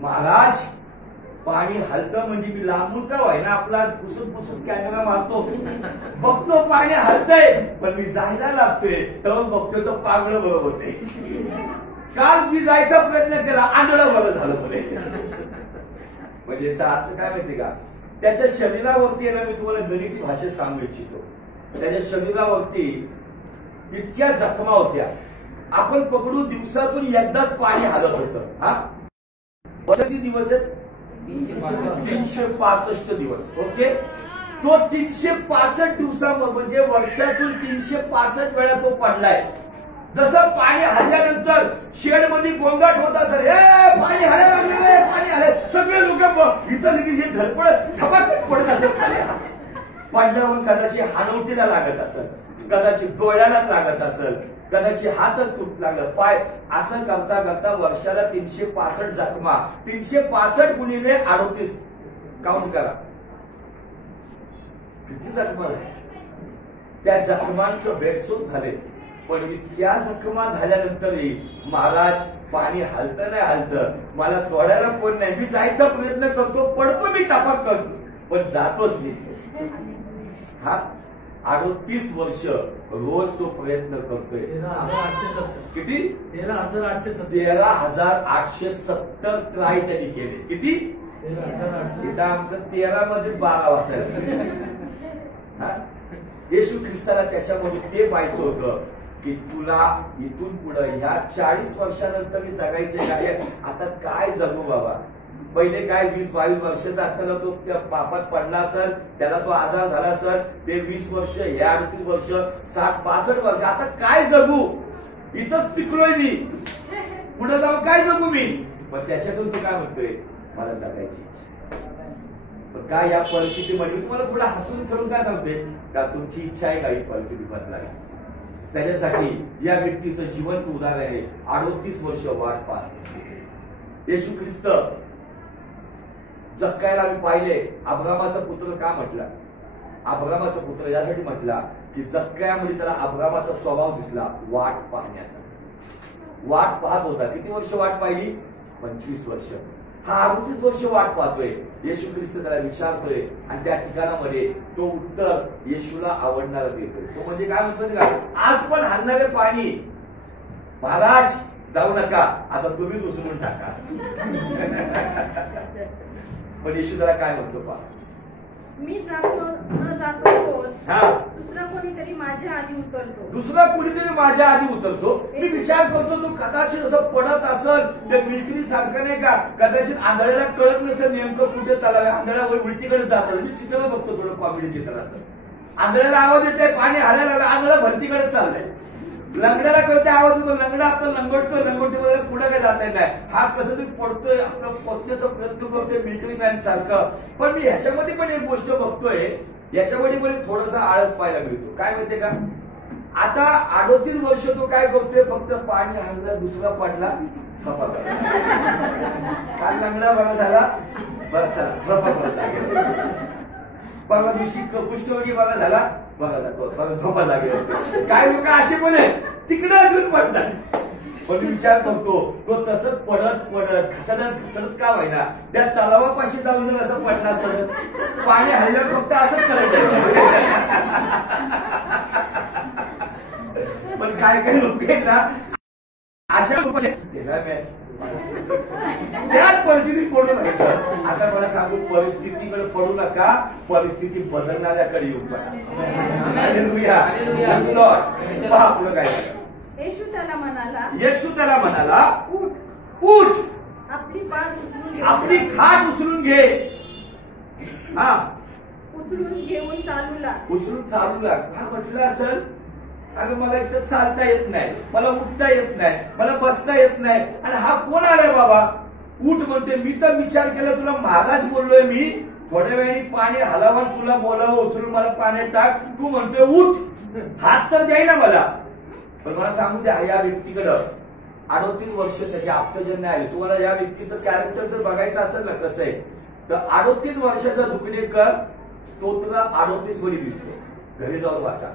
महाराज पाणी हलतं म्हणजे मी लांबून का व्हायना आपला पुसून पुसून कॅमेरा मारतो, बघतो पाणी हलतंय, पण मी जायला लागतोय तर बघतोय तो पागळ बरोबर होते. काल मी जायचा प्रयत्न केला, आंधळं बरं झालं बोले. म्हणजे याचा अर्थ काय माहिती का, त्याच्या शरीरावरती आहे ना, मी तुम्हाला गणिती भाषेत सांगू इच्छितो, त्याच्या शरीरावरती इतक्या जखमा होत्या, आपण पकडू दिवसातून एकदाच पाणी हलत होतं. हा किती दिवस आहेत? 365 दिवस. ओके, तो 365 दिवसामध्ये म्हणजे वर्षातून 365 वेळा तो पडलाय. जसं पाणी हल्ल्यानंतर शेड मध्ये गोंगाट होत असेल, हे पाणी हलायला लागले, पाणी हलाय, सगळे लोक इथं हे धडपड धपाकट पडत असेल खाली. पडल्यावर कदाचित हानवटीला लागत असेल, कदाचित डोळ्याला लागत असेल, कदाचित हातच तुट लागलं, पाय, असं करता करता वर्षाला 365 जखमा, 365 गुणिले 38 काउंट करा किती जखमा झाल्या. त्या जखमांचं बेडसोस झाले. पण इतक्या जखमा झाल्यानंतरही महाराज पाणी हलतं नाही हलतं, मला सोडायला कोण नाही, मी जायचा प्रयत्न करतो, पडतो मी टापाक करतो, पण जातोच नाही. हा 38 वर्ष रोज तो प्रयत्न करतोय. किती? 13,870 ट्राय त्यांनी केले. किती? इथं आमचं 13 मध्ये 12 वाचायला. येशू ख्रिस्ताला त्याच्यामध्ये ते पाहायचं होतं की तुला इथून पुढे ह्या 40 वर्षानंतर मी जगायचे काय, आता काय जगू बाबा. पहिले काय 20-22 वर्षाचा असताना तो त्या पापात पडला असेल, त्याला तो आजार झाला असेल, ते 20 वर्ष, हे 38 वर्ष, 60-65 वर्ष, आता काय जगू, इथंच पिकलोय मी, पुढे जाऊन काय जगू मी. पण त्याच्यातून तो काय म्हणतोय, मला जगायची इच्छा. पण काय या परिस्थितीमध्ये तुम्हाला थोडा हसून करून काय सांगते का, तुमची इच्छा आहे काही परिस्थिती बदलायला. त्याच्यासाठी या व्यक्तीचं जिवंत उदाहरण आहे. 38 वर्ष वाट पाहत येशू ख्रिस्त जक्कायला आम्ही पाहिले. अब्रामाचा पुत्र का म्हटला, अब्रामाचा पुत्र यासाठी म्हटला की जक्कायामध्ये त्याला अब्रामाचा स्वभाव दिसला, वाट पाहण्याचा. वाट पाहत होता. किती वर्ष वाट पाहिली? 25 वर्ष. हा 38 वर्ष वाट पाहतोय. येशू ख्रिस्त त्याला विचारतोय आणि त्या ठिकाणामध्ये तो उत्तर येशूला आवडणारा देतोय. तो म्हणजे काय म्हणतोय का, आज पण हलणारे पाणी, महाराज जाऊ नका, आता तुम्हीच उचलून टाका. पण येशू त्याला काय म्हणतो पहा, मी जातो दुसरा कोणीतरी माझ्या आधी उतरतो. दुसरा कोणीतरी माझ्या आधी उतरतो. मी विचार करतो तो कदाचित असं पडत असेल, त्या मिलिटरी सारखं नाही का, कदाचित आंधळ्याला कळत नसेल नेमकं कुठे चाललंय, आंधळ्या उलटीकडे जातो. मी चित्र बघतो थोडं कॉमेडी चित्र असं, आंधळ्याला आवाज येतोय, पाणी हालायला लागलं, आंधळा भरतीकडे चाललंय. लंगड्याला कळते आवाज होतो, लंगडा आपला लंगोटतोय, लंगोटीमध्ये पुढे काय जाता येत नाही. हा कसं तरी पडतोय, आपला पोचण्याचा प्रयत्न करतोय मिलिटरी मॅन सारखं. पण मी ह्याच्यामध्ये पण एक गोष्ट बघतोय, याच्यामध्ये पण थोडासा आळस पाहायला मिळतो. काय माहितीये का, आता 38 वर्ष तो काय करतोय, फक्त पाणी हाणलं, दुसरा पडला, झपा करा. काल लंगडा बरा झाला, बरं चला झपा करा. परवा दिवशी कुष्ठरोगी बघा झाला, बघा जातो झोपा लागेल. काय लोक असे पण आहे तिकडे अजून पडतात. पण विचार करतो तो तसंच पडत पडत घसरत का व्हायना, त्या तलावापाशी जाऊन जर असं पडला असत, पाणी हल्ल्यावर फक्त असंच करायचं. पण काय काय लोक आहेत ना अशा त्याच परिस्थितीत पडू नका. आता मला सांगू, परिस्थितीकडे पडू नका, परिस्थिती बदलणाऱ्याकडे येऊ पडा. हालेलुया. पहा पुढे काय झालं. येशू त्याला म्हणाला, उठ उठ, आपली खाट उचलून घे. हा, उचलून घेऊन चालू लाग. हा म्हटलं असेल, अगं मला एकतर चालता येत नाही, मला उठता येत नाही, मला बसता येत नाही, आणि हा कोण आलाय बाबा उठ म्हणते. मी तर विचार केला तुला महाराज बोललोय, मी थोड्या वेळी पाणी हलावून तुला बोलावं, उचलून मला पाण्यात टाक, तू म्हणतोय उठ. हात तर द्याय ना मला. पण मला सांगू द्या, या व्यक्तीकडं 38 वर्ष त्याचे आप्तजन्य आले. तुम्हाला या व्यक्तीचं कॅरेक्टर जर बघायचं असेल ना कसं आहे, तर 38 वर्षाचा दुखणेकर स्तोत्र 38 मध्ये दिसतो. घरी जाऊन वाचा.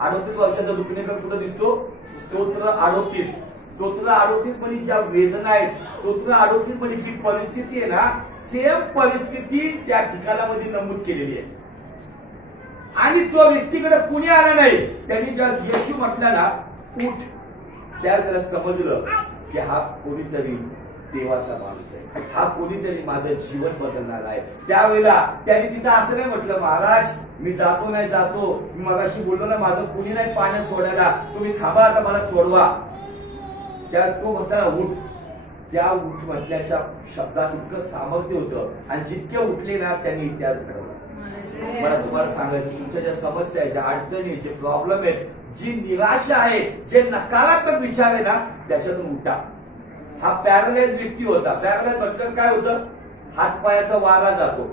38 वर्षाचा दुखणेकर कुठं दिसतो? स्तोत्र 38. स्तोत्र 38 मध्ये ज्या वेदना आहेत, स्तोत्र 38 मध्ये जी परिस्थिती आहे ना, सेम परिस्थिती त्या ठिकाणामध्ये नमूद केलेली आहे. आणि तो व्यक्तीकडे कुणी आला नाही. त्यांनी ज्या येशू म्हटला ना उठ, त्याला समजलं की हा कोणीतरी देवाचा माणूस आहे, हा कोणीतरी माझं जीवन बदलणार आहे. त्यावेळेला त्यांनी तिथं असं नाही म्हटलं, महाराज मी जातो नाही जातो, मी मगाशी बोललो ना माझं कुणी नाही पाण्यात सोडायला, तुम्ही थांबा आता मला सोडवा. त्या तो म्हटला उठ. त्या उठ म्हटल्याच्या शब्दात इतकं सामर्थ्य होतं, आणि जितके उठले ना त्यांनी इतिहास घडवला. मला तुम्हाला सांगायचं, तुमच्या ज्या समस्या आहेत, ज्या अडचणी, जे प्रॉब्लेम आहेत, जी निराशा आहे, जे नकारात्मक विचार आहे ना, त्याच्यातून उठा. हा पॅरालाइज व्यक्ती होता. पॅरालाइज म्हटलं काय होतं? हातपायाचा वारा जातो,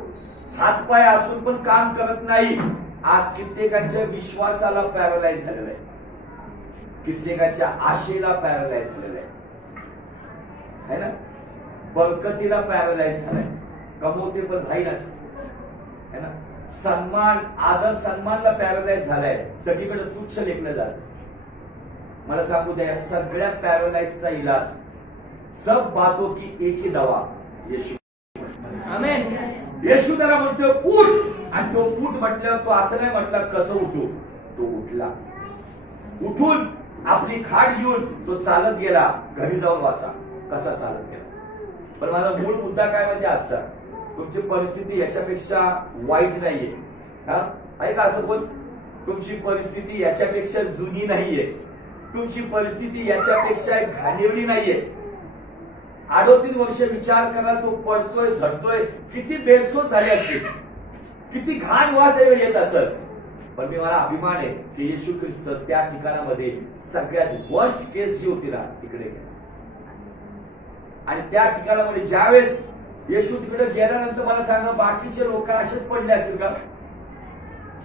हातपाय असून पण काम करत नाही. आज कित्येकांच्या विश्वासाला पॅरालाइज झालेला आहे, कित्येकांच्या आशेला पॅरालाइज झालेला आहे ना, बरकतीला पॅरालाइज झालाय, कमवते पण राहीनच है ना, सन्मान आदर सन्मानला पॅरालाइज झालाय, सगळीकडे तुच्छ लेखलं जात. मला सांगू द्या, या सगळ्या पॅरालाइजचा इलाज, सब बातों की एक ही दवा, येशू. आमेन. येशू त्याला म्हणतो उठ, आणि तो उठ म्हटल्यावर तो असं नाही म्हटला कसं उठू, तो उठला. उठून आपली खाट घेऊन तो चालत गेला. घरी जाऊन वाचा कसा चालत गेला. पण माझा मूळ मुद्दा काय म्हणजे आजचा, तुमची परिस्थिती याच्यापेक्षा वाईट नाहीये. हा, ऐका असं बोल, तुमची परिस्थिती याच्यापेक्षा जुनी नाहीये, तुमची परिस्थिती याच्यापेक्षा घाणेरडी नाहीये. 38 वर्ष विचार करा, तो पडतोय झडतोय, किती बेडसोड झाले असते, किती घाण वास येत असेल. पण मी मला अभिमान आहे की येशू ख्रिस्त त्या ठिकाणामध्ये सगळ्यात वर्स्ट केस जी होती ना तिकडे गेला. आणि त्या ठिकाणामध्ये ज्यावेळेस येशू तिकडे गेल्यानंतर मला सांगा, बाकीचे लोक असेच पडले असेल का?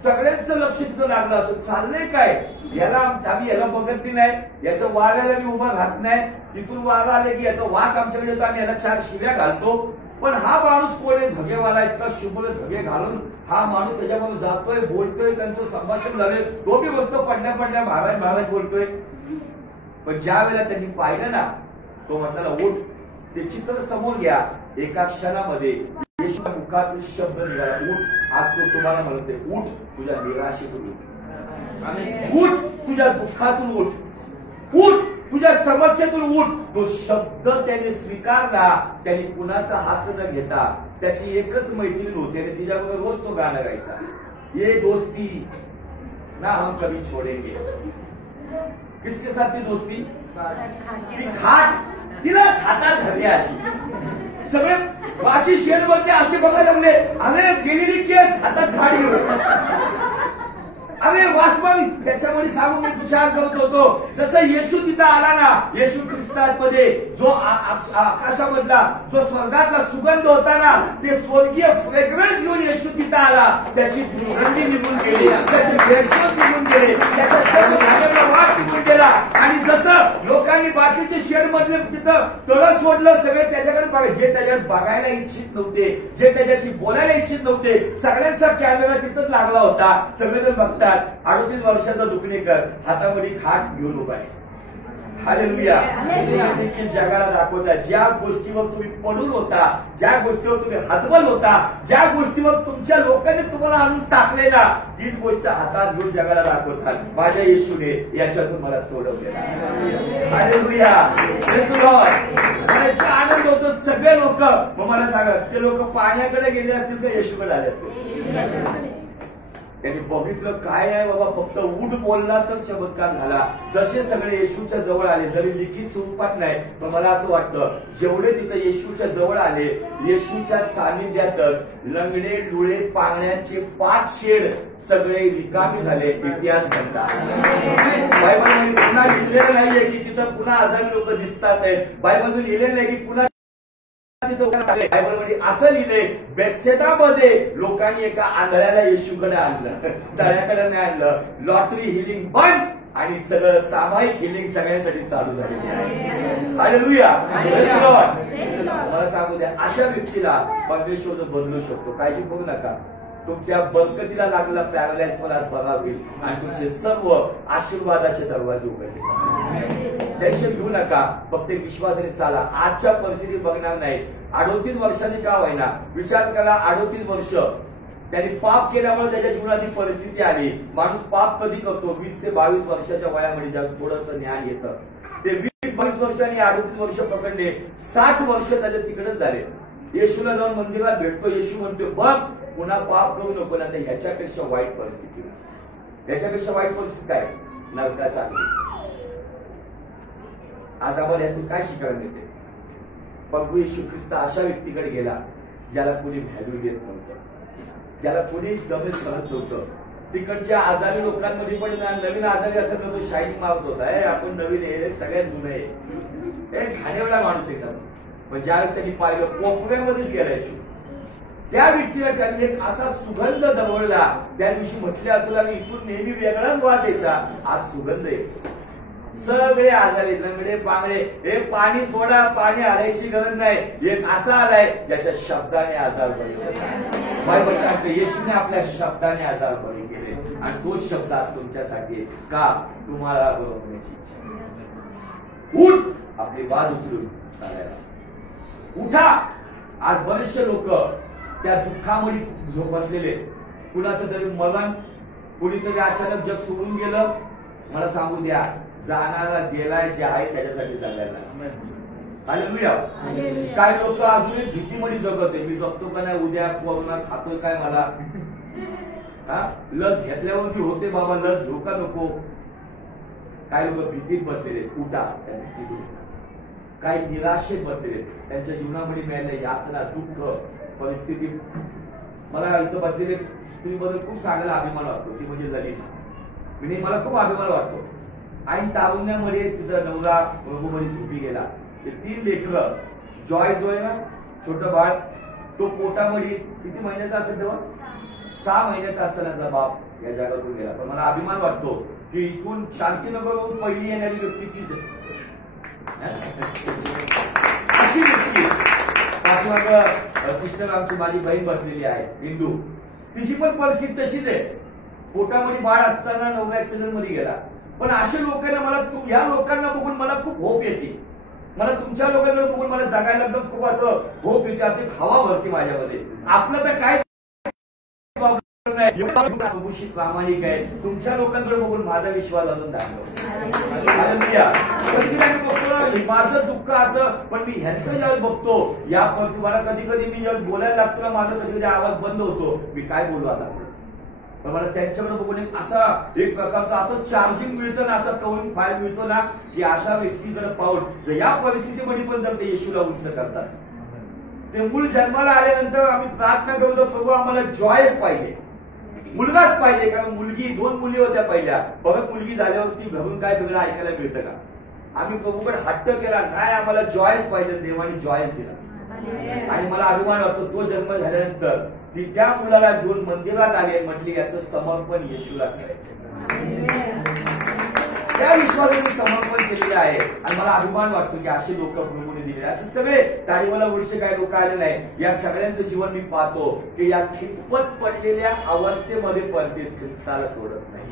सगळ्यांचं लक्ष तिथं लागलं असं, चाललंय काय याला, आम्ही याला बघत नाही, याचं वाऱ्याला मी उभा घात नाही, तिथून वारा आले की याचा वास आमच्याकडे येतो, आम्ही याला 4 शिव्या घालतो. पण हा माणूस कोणी झगेवाला, इतका शुभ झगे घालून हा माणूस त्याच्यामध्ये जातोय, बोलतोय, त्यांचं संभाषण झालंय, तो बी वस्तू पडल्या पडल्या महाराज महाराज बोलतोय. पण ज्या वेळेला त्यांनी पाहिलं ना, तो म्हटला उठ. ते चित्र समोर घ्या, एका क्षणामध्ये येशूच्या मुखातून शब्द निघाला, उठ. आज तो तुम्हाला म्हणतोय उठ, तुझ्या निराशेतून उठ, उठ तुझ्या दुःखातून उठ, उठ तुझ्या समस्येतून उठ. तो शब्द त्याने स्वीकारला. त्यांनी कुणाचा हात न घेता, त्याची एकच मैत्रीण होती आणि तिच्याबरोबर रोज तो गाणं गायचा, ये दोस्ती ना हम कभी छोडेंगे. किसके साथ ती दोस्ती? ती खाट तिला हातात धरली अशी. सगळे बाकी शेअरवरती असे बघायला लागले, अरे गेलेली केस हातात खाट घेऊन, अरे वासमान. त्याच्यामुळे सांगून मी विचार करत होतो, जसं येशू तिथं आला ना, येशू ख्रिस्तामध्ये जो आकाशामधला जो स्वर्गातला सुगंध होता ना, ते स्वर्गीय फ्रेग्रन्स घेऊन येशू तिथं आला. त्याची दुर्गंधी निघून गेली, त्याचे भेडसोड निघून गेले, त्याच्या वास निघून गेला. आणि जसं लोकांनी बाकीचे शेड मधले तिथं तळ सोडलं, सगळे त्याच्याकडे बघा, जे त्याच्याकडे बघायला इच्छित नव्हते, जे त्याच्याशी बोलायला इच्छित नव्हते, सगळ्यांचा कॅमेरा तिथंच लागला होता. सगळेजण बघतात 38 वर्षाचा दुखणेकर हातामध्ये खाट घेऊन उभा आहे. हालेलुया. तुम्ही देखील जगाला दाखवता ज्या गोष्टीवर तुम्ही पडून होता, ज्या गोष्टीवर तुम्ही हतबल होता, ज्या गोष्टीवर तुमच्या लोकांनी तुम्हाला आणून टाकले ना, तीच गोष्ट हातात घेऊन जगाला दाखवतात. माझ्या येशूने याच्यातून मला सोडवलेला. हालेलुया. मला इतका आनंद होतो. सगळे लोक मग मला सांगा, ते लोक पाण्याकडे गेले असतील तर येशूकडे आले असतील. त्यांनी बघितलं काय आहे बाबा, फक्त उठ बोलला तर चमत्कार झाला. जसे सगळे येशूच्या जवळ आले, जरी लिखित स्वरूपात नाही, पण मला असं वाटतं जेवढे तिथं येशूच्या जवळ आले, येशूच्या सानिध्यातच लंगडे, डुळे, पांगण्यांचे 5 शेड सगळे रिकामी झाले. इतिहास म्हणतात. बायबलमध्ये पुन्हा लिहिलेलं नाहीये की तिथं पुन्हा आजारी लोक दिसतात. बायबलमध्ये लिहिलेलं नाही की पुन्हा बायबलमध्ये असं लिहिलंय, बेथसेदामध्ये लोकांनी एका आंधळ्याला येशूकडे आणलं, तळ्याकडे नाही आणलं. लॉटरी हिलिंग बंद आणि सगळं सामायिक हिलिंग सगळ्यांसाठी चालू झालेली आहे. हालेलुया. मला सांगू द्या, अशा व्यक्तीला परमेश्वर बदलू शकतो. काळजी करू नका. तुमच्या बरकतीला लागलेला पॅरालाइज पण आज बघा होईल आणि तुमचे सर्व आशीर्वादाचे दरवाजे उघडले. टेन्शन घेऊ नका. फक्त विश्वासाने चाला. आजच्या परिस्थिती बघणार नाही. 38 वर्षांनी का होईना विचार करा. 38 वर्ष त्यांनी पाप केल्यामुळे त्याच्या जीवनाची परिस्थिती आली. माणूस पाप कधी करतो? 20 ते 22 वर्षाच्या वयामध्ये जास्त थोडंसं ज्ञान येतं. ते 20-22 वर्षांनी 38 वर्ष पकडले. 60 वर्ष त्याचे तिकडेच झाले. येशूला जाऊन मंदिरात भेटतो. येशू म्हणतो, बघ पुन्हा पाप करू नको ना. ह्याच्यापेक्षा वाईट परिस्थिती, ह्याच्यापेक्षा वाईट परिस्थिती काय? नरकात सांगली. आज आम्हाला यातून काय शिकायला मिळते? प्रभू येशू ख्रिस्त अशा व्यक्तीकडे गेला ज्याला कोणी व्हॅल्यू देत नव्हतं, ज्याला कोणी जमेल करत नव्हतं. तिकडच्या आजारी लोकांमध्ये पण नवीन आजारी असं नव्हतं, शाईनिंग मारत होता. आपण नवीन आहे, सगळ्यात जुनं आहे, घाणेरडा माणूस एकदम. पण ज्यावेळेस त्यांनी पाहिलं, कोपऱ्यामध्येच गेला येशू. त्या व्यक्तीला त्यांनी एक असा सुगंध दरवळला. त्या दिवशी म्हटले असेल आणि इथून नेहमी वेगळाच वास यायचा, आज सुगंध आहे. सगळे आजारी, लंगडे, पांगडे, हे पाणी सोडा, पाणी आणायची गरज नाही. एक असा आलाय ज्याच्या शब्दाने आजार बरे केले. बायबल सांगते येशूने आपल्या शब्दाने आजार बरे केले आणि तो शब्द आज तुमच्यासाठी का तुम्हाला बरोबरची इच्छा. उठ, आपली बाज उचलून चालायला उठा. आज बरेचसे लोक त्या दुःखामध्ये झोपसलेले. कुणाचं तरी मरण, कुणीतरी अचानक जग सोडून गेलं. मला सांगू द्या, जाणारा गेलाय जे आहे त्याच्यासाठी जगायला. हालेलुया. काय लोक अजूनही भीतीमध्ये जगत आहे. मी जगतो का नाही, उद्या कोरोना खातोय काय मला, लस घेतल्यावरती होते बाबा, लस घेऊ का नको. काय लोक भीतीत बसलेले. उठा, त्या भीतीतून. काही निराशेत बसलेले. त्यांच्या जीवनामध्ये मिळालेल्या यातना, दुःख, परिस्थिती. मला इथं बसलेले स्त्रीबद्दल खूप सांगायला अभिमान वाटतो. ती म्हणजे ललित. मला खूप अभिमान वाटतो. आणि तारुण्यामध्ये तिचा नवरा प्रभूमध्ये झोपी गेला. ते 3 लेकरं, जॉय जो आहे ना, छोटं बाळ, तो पोटामध्ये किती महिन्याचा असेल तेव्हा? 6 महिन्याचा असताना बाप या जगातून गेला. पण मला अभिमान वाटतो की इथून शांतीनगरवरून पहिली येणारी व्यक्ती तीच आहे. अशी व्यक्ती पाठीमागं सिस्टर आमची माझी बहीण बसलेली आहे, हिंदू. तिची पण परिस्थिती तशीच आहे. पोटामध्ये बाळ असताना नवरा ऍक्सिडेंट मध्ये गेला. पण अशा लोकांना मला, या लोकांना बघून मला खूप होप येते. मला तुमच्या लोकांना बघून मला जगायला खूप असं होप येते, असे हवा भरते माझ्यामध्ये. आपलं तर काय प्रॉब्लेम नाही, प्रामाणिक आहे. तुमच्या लोकांकडे बघून माझा विश्वास अजून दाखवतो. माझं दुःख असं, पण मी ह्यांचं ज्यावेळेस बघतो या परिस्थिती, मला कधी कधी मी ज्यावेळेस बोलायला लागतो ना, माझा कधी कधी आवाज बंद होतो. मी काय बोलू आता? पण मला त्यांच्याकडे बघून एक प्रकारचा असं चार्जिंग मिळतं ना, असं टोईंग फायर मिळतो ना, की अशा व्यक्तीकडे पाहून जर या परिस्थितीमध्ये पण जर ते येशूला उंच करतात. ते मूळ जन्माला आल्यानंतर आम्ही प्रार्थना करतो, प्रभू आम्हाला जॉयच पाहिजे, मुलगाच पाहिजे. कारण मुलगी, 2 मुली होत्या पहिल्या. परत मुलगी झाल्यावरती घरून काय वेगळं ऐकायला मिळतं का? आम्ही प्रभूकडे हट्ट केला, नाही आम्हाला जॉयच पाहिजे. देवाने जॉयच दिला. आणि मला अभिमान वाटतो, तो जन्म झाल्यानंतर ती त्या मुलाला घेऊन मंदिरात आली आणि म्हटली याचं समर्पण येशूला करायचं. त्या विश्वासाने समर्पण केलेले आहे. आणि मला अभिमान वाटतो की असे लोक प्रभूने दिले. असे सगळे ताळीवाला उडशे काही लोक आले नाही. या सगळ्यांचं जीवन मी पाहतो की या खितपत पडलेल्या अवस्थेमध्ये पण ते ख्रिस्ताला सोडत नाही.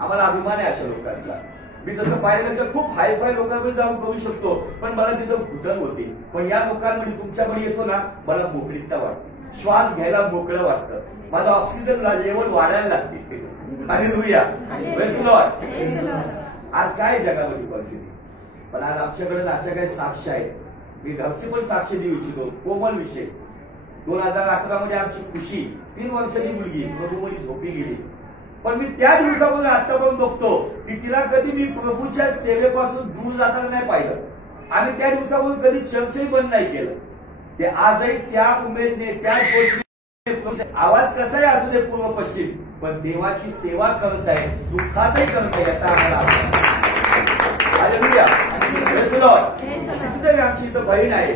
आम्हाला अभिमान आहे अशा लोकांचा. मी तसं पाहिलं तर खूप हायफाय लोकांकडे जाऊन बघू शकतो, पण मला तिथं घुटण होते. पण या लोकांमध्ये तुमच्याकडे येतो ना, मला मोकळीकता वाटते, श्वास घ्यायला मोकळं वाटतं, माझा ऑक्सिजन लेवल वाढायला लागते. Hallelujah, praise the Lord. आज काय जगामध्ये परिस्थिती, पण आज आमच्याकडे अशा काही साक्ष आहेत. मी घरची पण साक्ष देऊ इच्छितो. कोमल विषय 2018 मध्ये आमची खुशी 3 वर्षाची मुलगी प्रभूमध्ये झोपी गेली, पण मी त्या दिवसामध्ये आतापर्यंत बघतो की तिला कधी मी प्रभूच्या सेवेपासून दूर जाताना नाही पाहिलं. आम्ही त्या दिवसामध्ये कधी चर्चही बंद नाही केलं. ते आजही त्या उमेदने, त्या गोष्टी, आवाज कसाही असू दे पूर्व पश्चिम, पण देवाची सेवा करत आहे, दुःखातही करत आहे, याचा आम्हाला हालेलुया, प्रेज द लॉर्ड. तिथे आमची इथं बहीण आहे,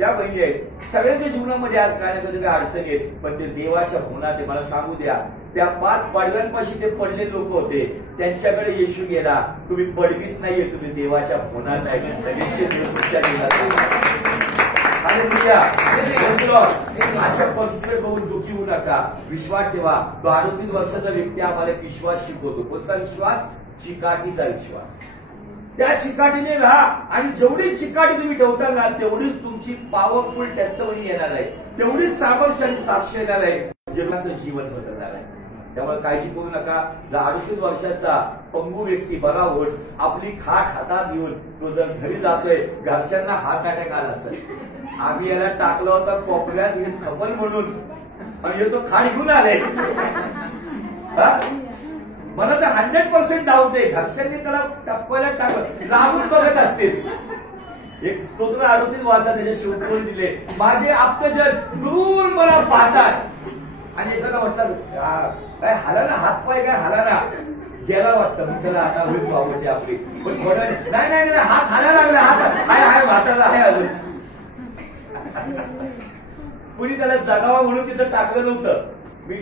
या बहिणी आहेत. सगळ्यांच्या जीवनामध्ये आज काय ना कधी काय अडचणी आहेत, पण ते देवाच्या भवनात, मला सांगू द्या, त्या 5 पडव्यांपाशी ते पडलेले लोक होते, त्यांच्याकडे येशू गेला. तुम्ही पडवीत नाहीये, तुम्ही देवाच्या भवनात आहे. आजच्या परिस्थितीकडे बघून दुःखी होऊ नका, विश्वास ठेवा. तो 38 वर्षाचा व्यक्ती आम्हाला विश्वास शिकवतो. कोणता विश्वास? चिकाटीचा विश्वास. त्या चिकाटीने राहा, आणि जेवढी चिकाटी तुम्ही ठेवता ना, तेवढीच तुमची पॉवरफुल टेस्टमनी येणार आहे, तेवढीच सामर्थ्याने साक्ष येणार आहे, जीवनाचं जीवन बदलणार आहे. त्यामुळे काळजी करू नका. जर 38 वर्षाचा पंगू व्यक्ती बरा होत आपली खाट हातात घेऊन तो जर घरी जातोय, घरच्यांना हार्ट अटॅक आला असेल. आम्ही याला टाकलं होतं कोपऱ्यात खपल म्हणून, आणि तो खाट घेऊन आले. मला तर 100% डाऊट आहे, घरच्यांनी त्याला टप्प्याला टाकलं, लावून बघत असतील. एक स्तोत्र 38 वाचा, त्याचे शिवकोण दिले, माझे आप्तजन दूर मला पाहतात. आणि एखादा म्हटलं काय हाला ना, हात पाय काय हाला ना, गेला वाटतं, चला आता होईल पावती आपली. पण थोडं नाही नाही, हात हाला लागला, हात हाय हाय भाताला आहे अजून. कुणी त्याला जगावा म्हणून तिथं टाकलं नव्हतं. मी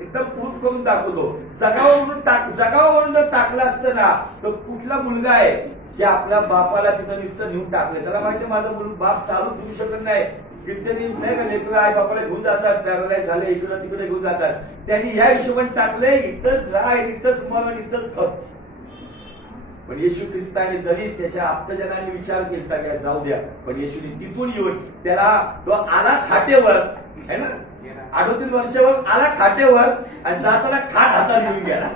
एकदम प्रूफ करून दाखवतो. जगावा म्हणून जर टाकलं असतं ना, तर कुठला मुलगा आहे की आपल्या बापाला तिथं नुसतं नेऊन टाकलं, त्याला माहिती माझा मुलगा बाप चालू देऊ शकत नाही. कित्येक नाही का लेकरं आई बापाला घेऊन जातात, पॅरालाइज झाले, इकडं तिकडे घेऊन जातात. त्यांनी या हिशोबाने टाकले, इथंच राह, इथंच मरण, इथंच खप. पण येशू ख्रिस्ताने जरी त्याच्या आप्तजनांनी विचार केला की जाऊ द्या, पण येशूने तिथून येऊन त्याला, तो आला खाटेवर, है ना, 38 वर्षावर आला खाटेवर, आणि जाताना खाट हातात घेऊन गेला.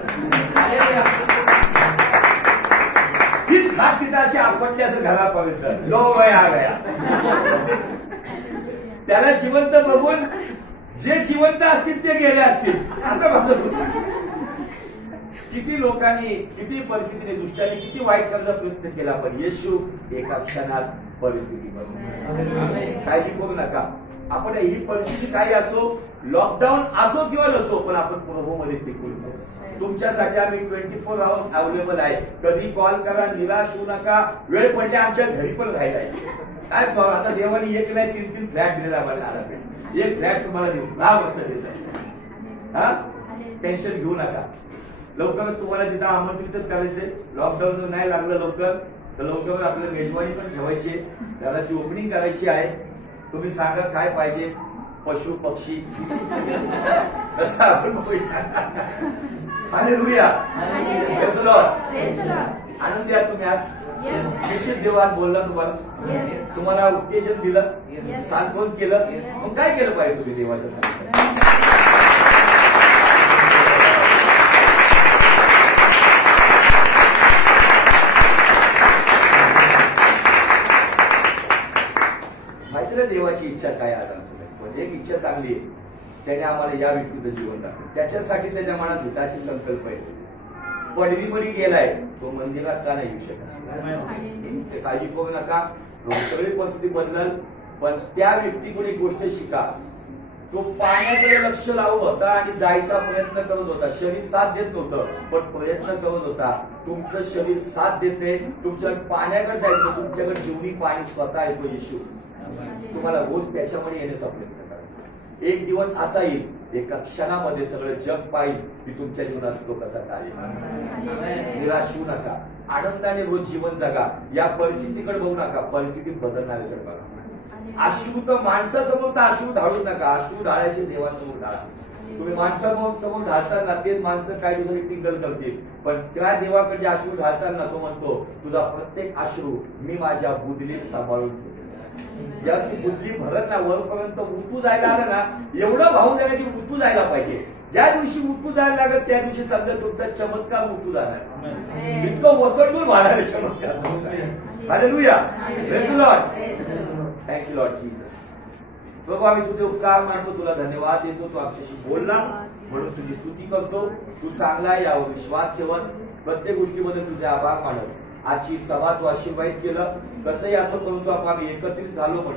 तीच खाट तिथं अशी आपटली असं घरात पवित्र, लो वय आ गया. त्याला जिवंत बघून जे जिवंत असतील ते गेले असतील, असं माझं. किती लोकांनी, किती परिस्थितीने, दुष्टाने किती वाईट करण्याचा प्रयत्न केला, पण येशू एका क्षणात परिस्थिती बदलून. काळजी करू नका. आपण ही परिस्थिती काही असो, लॉकडाऊन असो किंवा नसो, पण आपण प्रभूमध्ये टिकून राहू. तुमच्यासाठी आम्ही 24 आवर्स अवेलेबल आहे. कधी कॉल करा, निराश होऊ नका. वेळ पडले आमच्या घरी पण राहायला आहे. काय आता देवानी एक नाही 3-3 फ्लॅट दिलेला आम्हाला. एक फ्लॅट तुम्हाला देऊ, 10 वर्ष देत आहे. हा, टेन्शन घेऊ नका. लवकरच तुम्हाला तिथं आमंत्रित करायचंय. लॉकडाऊन जर नाही लागलं लवकर, तर लवकरच आपल्याला मेजवानी पण ठेवायची आहे, घराची ओपनिंग करायची आहे. तुम्ही सांगा काय पाहिजे, पशु पक्षी कसं आपण हालेलुया, प्रेज द लॉर्ड. आनंदी आहात तुम्ही आज? निश्चित देवात बोलला तुम्हाला उत्तेजन दिलं, सांत्वन केलं. मग काय केलं पाहिजे तुम्ही देवाच्या सांगितलं? माहिती ना देवाची इच्छा काय आज आमचं? म्हणजे एक इच्छा चांगली आहे, त्याने आम्हाला या व्यक्तीचं जीवन दाखवलं, त्याच्यासाठी त्याच्या मनात हिताची संकल्प आहे. पडवीपरी गेलाय तो मंदिरात का नाही येऊ शकत? काळजी करू नका, सगळी परिस्थिती बदलल, पण त्या व्यक्तीकडे एक गोष्ट शिका. तो पाण्याकडे लक्ष लावत होता आणि जायचा प्रयत्न करत होता. शरीर साथ देत नव्हतं, पण प्रयत्न करत होता. तुमचं शरीर साथ देते, तुमच्या पाण्याकडे जायचं, तुमच्याकडे जेवढी पाणी स्वतः येतो येशू, तुम्हाला रोज त्याच्यामध्ये येण्याचा प्रयत्न करायचा. एक दिवस असा येईल, एका क्षणामध्ये सगळं जग पाहिजे की तुमच्या जीवनात तो कसा कार्य. निराश होऊ नका, आनंदाने रोज जीवन जगा. या परिस्थितीकडे बघू नका, परिस्थिती बदलणाऱ्याकडे बघा. अश्रू तर माणसासमोर तर अश्रू ढाळू नका, अश्रू ढाळायचे देवासमोर ढाळा. तुम्ही माणसासमोर ढालताना तेच माणसं काही दिवसांनी टिंगल करतील, पण त्या देवाकडे अश्रू ढालताना तो म्हणतो तुझा प्रत्येक अश्रू मी माझ्या बुदलीत सांभाळून ठेवतो. जास्त बुद्धी भरत ना वरपर्यंत उतू जायला आलं ना, एवढं भाऊ झालं की उतू जायला पाहिजे. ज्या दिवशी उतू जायला लागत त्या दिवशी समजा तुमचा चमत्कार उतू जाणार, इतकं वसंडून वाढायला चमत्कार. Hallelujah, praise the Lord, thank you Lord Jesus. प्रभू आम्ही तुझे उपकार मानतो, तुला धन्यवाद देतो. तू आमच्याशी बोलला म्हणून तुझी स्तुती करतो. तू चांगला आहे यावर विश्वास ठेवत प्रत्येक गोष्टीमध्ये तुझे आभार मानत आजची सभा तू आशीर्वादित केलं. कसंही असं करून तू आम्ही एकत्रित झालो म्हणून